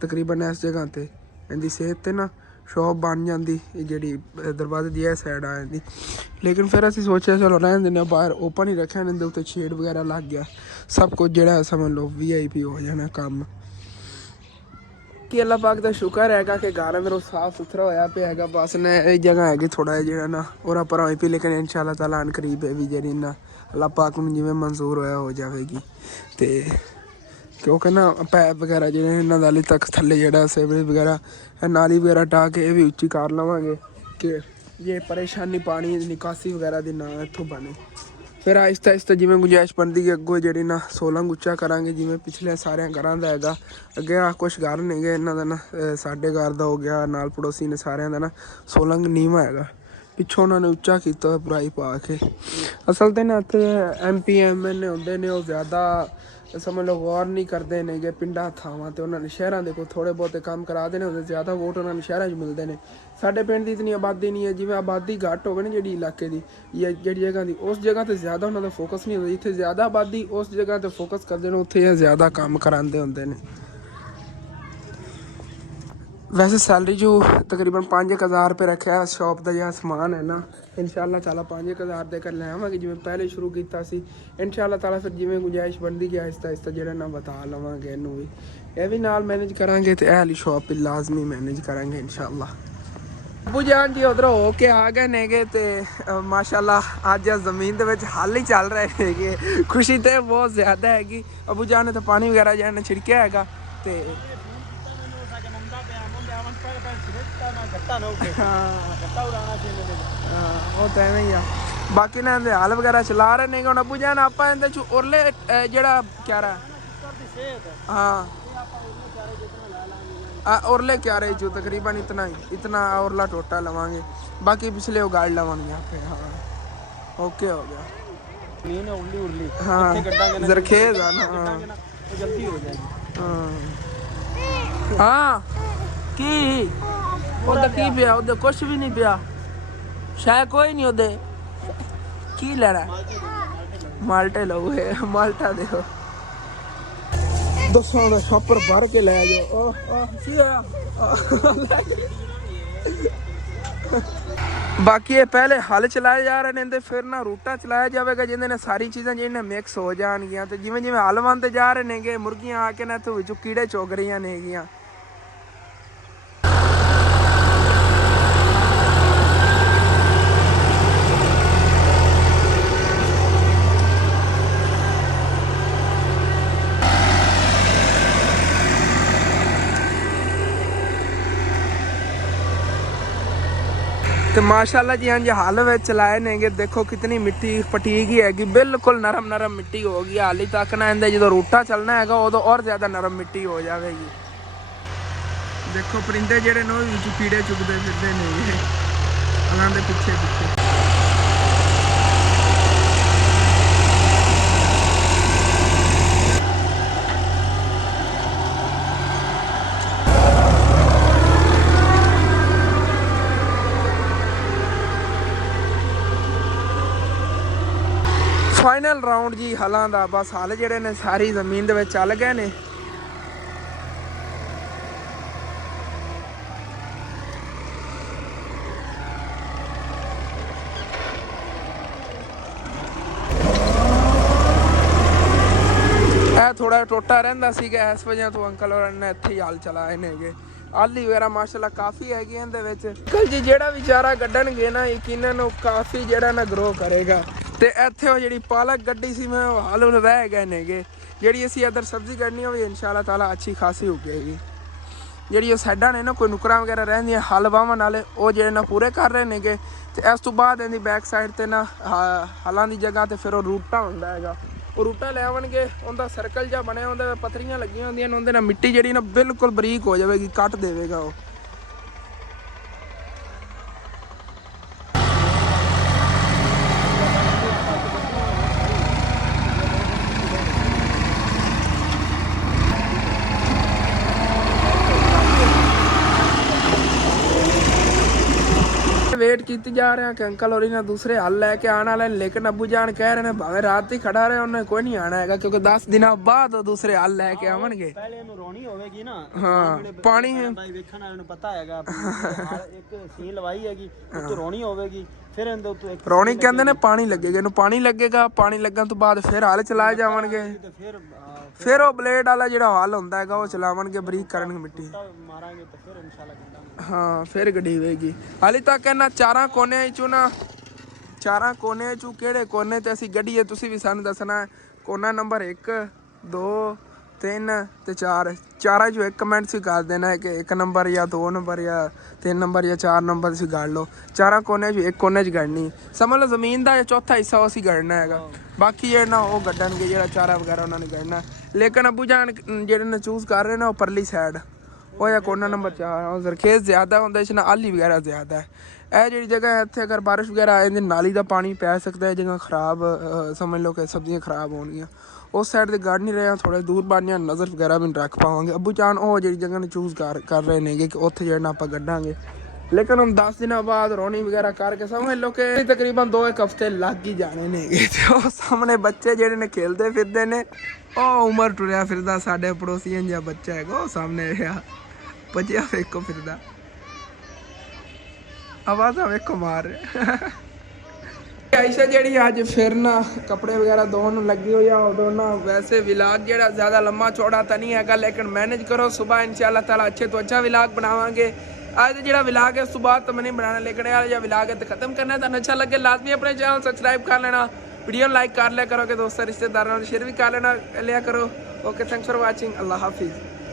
ਤਕਰੀਬਨ ਇਸ ਜਗ੍ਹਾ 'ਤੇ ਇਹਦੀ ਸਿਹਤ 'ਤੇ ਨਾ ਸ਼ੌਪ ਬਣ ਜਾਂਦੀ ਜਿਹੜੀ ਦਰਵਾਜ਼ੇ ਦੀ ਇਹ ਸਾਈਡ ਆ ਜਾਂਦੀ। ਲੇਕਿਨ ਫਿਰ ਅਸੀਂ ਸੋਚਿਆ ਚਲੋ ਰਹਿਣ ਦਿੰਦੇ ਹਾਂ ਬਾਹਰ ਓਪਨ ਹੀ ਰੱਖਿਆ। ਇਹਦੇ ਉੱਤੇ ਸ਼ੇਡ ਵਗੈਰਾ ਲੱਗ ਗਿਆ ਸਭ ਕੁਝ ਜਿਹੜਾ ਸਮਝ ਲਓ VIP ਹੋ ਜਾਣਾ ਕੰਮ। ਕਿ ਅੱਲਾਹ ਪਾਕ ਦਾ ਸ਼ੁਕਰ ਹੈਗਾ ਕਿ ਘਰ ਅੰਦਰੋਂ ਸਾਫ ਸੁਥਰਾ ਹੋਇਆ ਪਿਆ ਹੈਗਾ। ਬਸ ਨੇ ਇਹ ਜਗ੍ਹਾ ਹੈਗੀ ਥੋੜਾ ਜਿਹੜਾ ਨਾ ਉਹਰਾ ਪਰ ਹੋਈ ਪਈ। ਲੇਕਿਨ ਇਨਸ਼ਾਅੱਲਾ ਤਾਲਾ ਅਨ ਕਰੀਬ ਵੀ ਜਿਹੜੀ ਨਾ ਅੱਲਾਹ ਪਾਕ ਨੂੰ ਜਿਵੇਂ ਮਨਜ਼ੂਰ ਹੋਇਆ ਹੋ ਜਾਵੇਗੀ। ਤੇ ਕਿਉਂਕਿ ਨਾ ਪੈਪ ਵਗੈਰਾ ਜਿਹੜੇ ਇਹਨਾਂ ਦਾ ਹਾਲੇ ਤੱਕ ਥੱਲੇ ਜਿਹੜਾ ਸੀਵਰੇਜ ਵਗੈਰਾ ਨਾਲੀ ਵਗੈਰਾ ਢਾਹ ਕੇ ਇਹ ਵੀ ਉੱਚੀ ਕਰ ਲਵਾਂਗੇ ਕਿ ਇਹ ਪਰੇਸ਼ਾਨੀ ਪਾਣੀ ਨਿਕਾਸੀ ਵਗੈਰਾ ਦੀ ਨਾ ਇੱਥੋਂ ਬਣੇ। ਫਿਰ ਆਹਿਸਤਾ ਆਹਿਸਤਾ ਜਿਵੇਂ ਗੁੰਜਾਇਸ਼ ਬਣਦੀ ਹੈ ਅੱਗੋਂ ਜਿਹੜੀ ਨਾ ਸੋਲੰਗ ਉੱਚਾ ਕਰਾਂਗੇ ਜਿਵੇਂ ਪਿਛਲੇ ਸਾਰਿਆਂ ਘਰਾਂ ਦਾ ਹੈਗਾ। ਅੱਗੇ ਆ ਕੁਛ ਘਰ ਨੇਗੇ ਇਹਨਾਂ ਦਾ ਨਾ ਸਾਡੇ ਘਰ ਦਾ ਹੋ ਗਿਆ ਨਾਲ ਪੜੋਸੀ ਨੇ ਸਾਰਿਆਂ ਦਾ ਨਾ ਸੋਲੰਗ ਨੀਵਾਂ ਹੈਗਾ। ਪਿੱਛੋਂ ਉਹਨਾਂ ਨੇ ਉੱਚਾ ਕੀਤਾ ਭਰਾਈ ਪਾ ਕੇ। ਅਸਲ 'ਤੇ ਨਾ ਇੱਥੇ MP MN ਹੁੰਦੇ ਨੇ ਉਹ ਜ਼ਿਆਦਾ ਸਮਝ ਲਓ ਗੌਰ ਨਹੀਂ ਕਰਦੇ ਨੇਗੇ ਪਿੰਡਾਂ ਥਾਵਾਂ 'ਤੇ। ਉਹਨਾਂ ਨੇ ਸ਼ਹਿਰਾਂ ਦੇ ਕੋਲ ਥੋੜ੍ਹੇ ਬਹੁਤੇ ਕੰਮ ਕਰਾ ਦੇਣੇ ਹੁੰਦੇ। ਜ਼ਿਆਦਾ ਵੋਟ ਉਹਨਾਂ ਨੂੰ ਸ਼ਹਿਰਾਂ 'ਚ ਮਿਲਦੇ ਨੇ। ਸਾਡੇ ਪਿੰਡ ਦੀ ਇਤਨੀ ਆਬਾਦੀ ਨਹੀਂ ਹੈ। ਜਿਵੇਂ ਆਬਾਦੀ ਘੱਟ ਹੋਵੇ ਨਾ ਜਿਹੜੀ ਇਲਾਕੇ ਦੀ ਜਾਂ ਜਿਹੜੀ ਜਗ੍ਹਾ ਦੀ ਉਸ ਜਗ੍ਹਾ 'ਤੇ ਜ਼ਿਆਦਾ ਉਹਨਾਂ ਦਾ ਫੋਕਸ ਨਹੀਂ ਹੁੰਦਾ। ਜਿੱਥੇ ਜ਼ਿਆਦਾ ਆਬਾਦੀ ਉਸ ਜਗ੍ਹਾ 'ਤੇ ਫੋਕਸ ਕਰਦੇ ਨੇ ਉੱਥੇ ਇਹ ਜ਼ਿਆਦਾ ਕੰਮ ਕਰਾਉਂਦੇ ਹੁੰਦੇ ਨੇ। ਵੈਸੇ ਸੈਲਰੀ ਜੋ ਤਕਰੀਬਨ 5000 ਰੁਪਏ ਰੱਖਿਆ ਸ਼ੌਪ ਦਾ ਜਿਹੜਾ ਸਮਾਨ ਹੈ ਨਾ ਇਨਸ਼ਾਅੱਲਾ ਤਾਲਾ 5000 ਦੇ ਕਰ ਲੈ ਆਵਾਂਗੇ ਜਿਵੇਂ ਪਹਿਲੇ ਸ਼ੁਰੂ ਕੀਤਾ ਸੀ। ਇਨਸ਼ਾਅੱਲਾ ਤਾਲਾ ਫਿਰ ਜਿਵੇਂ ਗੁੰਜਾਇਸ਼ ਬਣਦੀ ਗਿਆ ਆਹਿਸਤਾ ਆਹਿਸਤਾ ਜਿਹੜਾ ਨਾ ਬਤਾ ਲਵਾਂਗੇ ਇਹਨੂੰ ਵੀ। ਇਹ ਵੀ ਨਾਲ ਮੈਨੇਜ ਕਰਾਂਗੇ ਤੇ ਇਹ ਵਾਲੀ ਸ਼ੌਪ ਵੀ ਲਾਜ਼ਮੀ ਮੈਨੇਜ ਕਰਾਂਗੇ ਇਨਸ਼ਾਅੱਲਾ। ਅੱਬੂ ਜਾਨ ਜੀ ਉਧਰੋਂ ਹੋ ਕੇ ਆ ਗਏ ਨੇਗੇ ਤੇ ਮਾਸ਼ਾਅੱਲਾ ਅੱਜ ਜ਼ਮੀਨ ਦੇ ਵਿੱਚ ਹੱਲ ਹੀ ਚੱਲ ਰਹੇ ਹੈਗੇ। ਖੁਸ਼ੀ ਤੇ ਬਹੁਤ ਜ਼ਿਆਦਾ ਹੈਗੀ। ਅੱਬੂ ਜਾਨ ਨੇ ਤਾਂ ਪਾਣੀ ਵਗੈਰਾ ਜਿਹੜਾ ਛਿੜਕਿਆ ਹੈਗਾ ਤੇ ਉਹ ਤਾਂ ਐਵੇਂ ਹੀ ਆ। ਬਾਕੀ ਨਾ ਇਹਦੇ ਹਾਲ ਵਗੈਰਾ ਚਲਾ ਰਹੇ ਨੇ ਹੁਣ ਅੱਬੂ ਜਾਨ ਆਪਾਂ ਇਹਦੇ ਚ ਉਰਲੇ ਜਿਹੜਾ ਕਿਆਰਾ ਹਾਂ ਉਰਲੇ ਕਿਆਰੇ ਚ ਤਕਰੀਬਨ इतना औरला टोटा लवांगे। बाकी पिछले वो गाड़ लवांगे यहाँ पे। हाँ ओके हो गया। हाँ जरखेज है ना जल्दी हो जाएगी। हाँ ਹਾਂ ਕੀ ਉਹਦਾ ਕੀ ਪਿਆ ਉਹਦੇ ਕੁਛ ਵੀ ਨਹੀਂ ਪਿਆ ਸ਼ਾਇਦ ਕੋਈ ਨਹੀਂ ਉਹਦੇ ਕੀ ਲੈਣਾ ਮਾਲਟੇ ਲਓ ਇਹ ਮਾਲਟਾ ਦੇਖੋ ਦੱਸੋ ਦਾ ਸ਼ਾਪਰ ਭਰ ਕੇ ਲੈ ਜਾਓ ਕੀ ਹੋਇਆ ਬਾਕੀ ਇਹ ਪਹਿਲੇ ਹਲ ਚਲਾਏ ਜਾ ਰਹੇ ਨੇ ਤੇ ਫਿਰ ਨਾ ਰੂਟਾ ਚਲਾਇਆ ਜਾਵੇਗਾ ਜਿਹਦੇ ਨਾਲ ਸਾਰੀ ਚੀਜ਼ਾਂ ਜਿਹੜੀਆਂ ਮਿਕਸ ਹੋ ਜਾਣਗੀਆਂ ਤੇ ਜਿਵੇਂ ਜਿਵੇਂ ਹਲ ਵੰਦੇ ਜਾ ਰਹੇ ਨੇਗੇ ਮੁਰਗੀਆਂ ਆ ਕੇ ਨਾ ਤੇ ਵਿੱਚੋਂ ਕੀੜੇ ਚੁਗ ਰਹੀਆਂ ਨੇਗੀਆਂ ਤੇ ਮਾਸ਼ਾਅੱਲਾ ਜੀ ਹਾਂਜੀ ਹਲ ਵਿੱਚ ਚਲਾਏ ਨੇਗੇ ਦੇਖੋ ਕਿਤਨੀ ਮਿੱਟੀ ਪਟੀਕ ਹੀ ਹੈਗੀ ਬਿਲਕੁਲ ਨਰਮ ਨਰਮ ਮਿੱਟੀ ਹੋ ਗਈ ਹਾਲੀ ਤੱਕ ਨਾ ਇਹਦੇ ਜਦੋਂ ਰੂਟਾ ਚੱਲਣਾ ਹੈਗਾ ਉਦੋਂ ਔਰ ਜ਼ਿਆਦਾ ਨਰਮ ਮਿੱਟੀ ਹੋ ਜਾਵੇਗੀ ਦੇਖੋ ਪਰਿੰਦੇ ਜਿਹੜੇ ਨੇ ਉਹ ਵਿੱਚ ਕੀੜੇ ਚੁਗਦੇ ਫਿਰਦੇ ਨੇ ਉਹਨਾਂ ਦੇ ਪਿੱਛੇ ਪਿੱਛੇ ਫਾਈਨਲ ਰਾਉਂਡ ਜੀ ਹਲਾਂ ਦਾ ਬਸ ਹਲ ਜਿਹੜੇ ਨੇ ਸਾਰੀ ਜ਼ਮੀਨ ਦੇ ਵਿੱਚ ਚੱਲ ਗਏ ਨੇ ਇਹ ਥੋੜਾ ਟੋਟਾ ਰਹਿੰਦਾ ਸੀਗਾ ਇਸ ਵਜ੍ਹਾ ਤੋਂ ਅੰਕਲ ਹੋਰਾਂ ਨੇ ਇੱਥੇ ਹੀ ਹਲ ਚਲਾਏ ਨੇਗੇ ਆਲੀ ਵਗੈਰਾ ਮਾਸ਼ਾਅੱਲਾ ਕਾਫੀ ਹੈਗੀ ਇਹਦੇ ਵਿੱਚ ਅੰਕਲ ਜੀ ਜਿਹੜਾ ਵੀ ਚਾਰਾ ਕੱਢਣਗੇ ਨਾ ਯਕੀਨਨ ਉਹ ਕਾਫੀ ਜਿਹੜਾ ਨਾ ਗਰੋ ਕਰੇਗਾ ਤੇ ਇੱਥੇ ਉਹ ਜਿਹੜੀ ਪਾਲਕ ਗੱਡੀ ਸੀ ਮੈਂ ਹਾਲ ਰਹਿ ਗਏ ਨੇਗੇ ਜਿਹੜੀ ਅਸੀਂ ਇੱਧਰ ਸਬਜ਼ੀ ਕੱਢਣੀ ਉਹ ਵੀ ਇਨਸ਼ਾਅੱਲਾ ਤਾਲਾ ਅੱਛੀ ਖਾਸੀ ਹੋ ਜਾਏਗੀ ਜਿਹੜੀ ਉਹ ਸਾਈਡਾਂ ਨੇ ਨਾ ਕੋਈ ਨੁਕਰਾਂ ਵਗੈਰਾ ਰਹਿੰਦੀਆਂ ਹਲ ਵਾਹਣ ਵਾਲੇ ਉਹ ਜਿਹੜੇ ਨਾ ਪੂਰੇ ਕਰ ਰਹੇ ਨੇਗੇ ਤੇ ਇਸ ਤੋਂ ਬਾਅਦ ਇਹਦੀ ਬੈਕ ਸਾਈਡ ਤੇ ਨਾ ਹਲਾਂ ਦੀ ਜਗ੍ਹਾ ਤੇ ਫਿਰ ਉਹ ਰੂਟਾ ਹੁੰਦਾ ਹੈਗਾ ਉਹ ਰੂਟਾ ਲੈ ਆਵਣਗੇ ਉਹਦਾ ਸਰਕਲ ਜਿਹਾ ਬਣਿਆ ਹੁੰਦਾ ਪੱਥਰੀਆਂ ਲੱਗੀਆਂ ਹੁੰਦੀਆਂ ਨੇ ਉਹਦੇ ਨਾਲ ਮਿੱਟੀ ਜਿਹੜੀ ਨਾ ਬਿਲਕੁਲ ਬਰੀਕ ਹੋ ਜਾਵੇਗੀ ਕੱਟ ਦੇਵੇਗਾ ਉਹ वेट की जा रहे हैं कि अंकल और इन्हें दूसरे हल लैके आने वाले लेकिन अबू जान कह रहे हैं भावे रात ही खड़ा रहे उन्हें कोई नहीं आना है क्योंकि 10 दिन बाद दूसरे हल लैके आवेंगे पहले ਇਹਨੂੰ ਰੋਣੀ ਹੋਵੇਗੀ ਨਾ हाँ पानी ਬਾਈ ਵੇਖਣ ਵਾਲਿਆਂ ਨੂੰ ਪਤਾ ਹੈਗਾ ਇੱਕ ਸੀ ਲਵਾਈ ਹੈਗੀ ਉੱਤੇ ਰੋਣੀ ਹੋਵੇਗੀ ਫਿਰ ਇਹਦੇ ਉੱਤੇ ਇੱਕ ਰੌਣੀ ਕਹਿੰਦੇ ਨੇ ਪਾਣੀ ਲੱਗੇਗਾ ਇਹਨੂੰ ਪਾਣੀ ਲੱਗੇਗਾ ਪਾਣੀ ਲੱਗਣ ਤੋਂ ਬਾਅਦ ਫਿਰ ਹਲ ਚਲਾਏ ਜਾਵਣਗੇ ਤੇ ਫਿਰ ਉਹ ਬਲੇਡ ਵਾਲਾ ਜਿਹੜਾ ਹਲ ਹੁੰਦਾ ਹੈਗਾ ਉਹ ਚਲਾਵਣਗੇ ਬਰੀਕ ਕਰਨਗੇ ਮਿੱਟੀ ਮਾਰਾਂਗੇ ਤੇ ਫਿਰ ਇਨਸ਼ਾਅੱਲਾ ਕੱਢਾਂਗੇ ਹਾਂ ਫਿਰ ਗੱਡੀ ਹੋਏਗੀ ਹਾਲੇ ਤੱਕ ਇਹਨਾਂ ਚਾਰਾਂ ਕੋਨਿਆਂ ਚੋਂ ਨਾ ਚਾਰਾਂ ਕੋਨਿਆਂ ਚੋਂ ਕਿਹੜੇ ਕੋਨੇ ਤੇ ਅਸੀਂ ਗੱਡੀਏ ਤੁਸੀਂ ਵੀ ਸਾਨੂੰ ਦੱਸਣਾ ਕੋਨਾ ਨੰਬਰ 1 2 3 ਤੇ 4 ਚਾਰਾਂ ਚੋਂ ਇੱਕ ਕਮੈਂਟ ਸੀ ਕਰ ਦੇਣਾ ਹੈ ਕਿ 1 ਨੰਬਰ ਜਾਂ 2 ਨੰਬਰ ਜਾਂ 3 ਨੰਬਰ ਜਾਂ 4 ਨੰਬਰ ਤੁਸੀਂ ਗੜ ਲਓ ਚਾਰਾਂ ਕੋਨਿਆਂ ਚੋਂ ਇੱਕ ਕੋਨੇ 'ਚ ਗੜਨੀ ਸਮਝ ਲਓ ਜ਼ਮੀਨ ਦਾ ਚੌਥਾ ਹਿੱਸਾ ਉਹ ਅਸੀਂ ਗੜਨਾ ਹੈਗਾ ਬਾਕੀ ਜਿਹੜਾ ਨਾ ਉਹ ਗੱਡਣਗੇ ਜਿਹੜਾ ਚਾਰਾ ਵਗੈਰਾ ਉਹਨਾਂ ਨੇ ਗੜਨਾ ਲੇਕਿਨ ਅਬੂ ਜਾਨ ਜਿਹੜੇ ਨੇ ਚੂਜ਼ ਕਰ ਰਹੇ ਨੇ ਉਹ ਪਰਲੀ ਸਾਈਡ ਉਹ ਜਾਂ ਕੋਨਾ ਨੰਬਰ 4 ਜ਼ਰਖੇਜ਼ ਜ਼ਿਆਦਾ ਹੁੰਦਾ ਇਸ ਨਾਲ ਆਲੀ ਵਗੈਰਾ ਜ਼ਿਆਦਾ ਹੈ ਇਹ ਜਿਹੜੀ ਜਗ੍ਹਾ ਹੈ ਇੱਥੇ ਅਗਰ ਬਾਰਿਸ਼ ਵਗੈਰਾ ਆਏ ਨਾਲੀ ਦਾ ਪਾਣੀ ਪੈ ਸਕਦਾ ਹੈ ਜਗ੍ਹਾ ਖਰਾਬ ਸਮਝ ਲਓ ਕਿ ਸਬਜ਼ੀਆਂ ਖਰਾਬ ਹੋਣਗੀਆਂ ਉਸ ਸਾਈਡ ਤੇ ਗੜ ਨਹੀਂ ਰਹੇ ਥੋੜੇ ਦੂਰ ਬਾਨੀਆਂ ਨਜ਼ਰ ਵਗੈਰਾ ਵੀ ਰੱਖ ਪਾਵਾਂਗੇ ਅਬੂ ਜਾਨ ਉਹ ਜਿਹੜੀ ਜਗ੍ਹਾ ਨੂੰ ਚੂਜ਼ ਕਰ ਰਹੇ ਨੇਗੇ ਕਿ ਉੱਥੇ ਜਿਹੜਾ ਆਪਾਂ ਗੱਡਾਂਗੇ ਲੇਕਿਨ ਹੁਣ 10 ਦਿਨਾਂ ਬਾਅਦ ਰੋਣੀ ਵਗੈਰਾ ਕਰਕੇ ਸਮਝ ਲਓ ਕਿ ਤਕਰੀਬਨ 2-1 ਹਫ਼ਤੇ ਲੱਗ ਹੀ ਜਾਣੇ ਨੇਗੇ ਤੇ ਉਹ ਸਾਹਮਣੇ ਬੱਚੇ ਜਿਹੜੇ ਨੇ ਖੇਲਦੇ ਫਿਰਦੇ ਨੇ ਉਹ ਉਮਰ ਟੁਰਿਆ ਫਿਰਦਾ ਸਾਡੇ ਪੜੋਸੀਆਂ ਜਿਹਾ ਬੱਚਾ ਹੈਗਾ ਉਹ ਸਾਹਮਣੇ ਰਿਹਾ ਭੱਜਿਆ ਵੇਖੋ ਫਿਰਦਾ ਆਵਾਜ਼ਾਂ ਵੇਖੋ ਮਾਰ ਆਇਸ਼ਾ ਜਿਹੜੀ ਅੱਜ ਫਿਰ ਨਾ ਕੱਪੜੇ ਵਗੈਰਾ ਧੋਣ ਨੂੰ ਲੱਗੀ ਹੋਈ ਆ ਉਦੋਂ ਨਾ ਵੈਸੇ ਵਿਲਾਗ ਜਿਹੜਾ ਜ਼ਿਆਦਾ ਲੰਮਾ ਚੌੜਾ ਤਾਂ ਨਹੀਂ ਹੈਗਾ ਲੇਕਿਨ ਮੈਨੇਜ ਕਰੋ ਸੁਬਹ ਇਨਸ਼ਾਅੱਲਾ ਤਾਲਾ अच्छे तो अच्छा ਵਿਲਾਗ ਬਣਾਵਾਂਗੇ आज ਜਿਹੜਾ ਵਿਲਾਗ ਹੈ ਸੁਬਹ तो मैं नहीं बनाना लेकिन यार जो विलाग है तो खत्म करना है तो अच्छा लगे लाजमी अपने चैनल सब्सक्राइब कर लेना वीडियो लाइक कर लिया करो कि दोस्तों रिश्तेदारों शेयर भी कर लेना लिया करो ओके थैंक्स फॉर वाचिंग अल्लाह हाफिज़।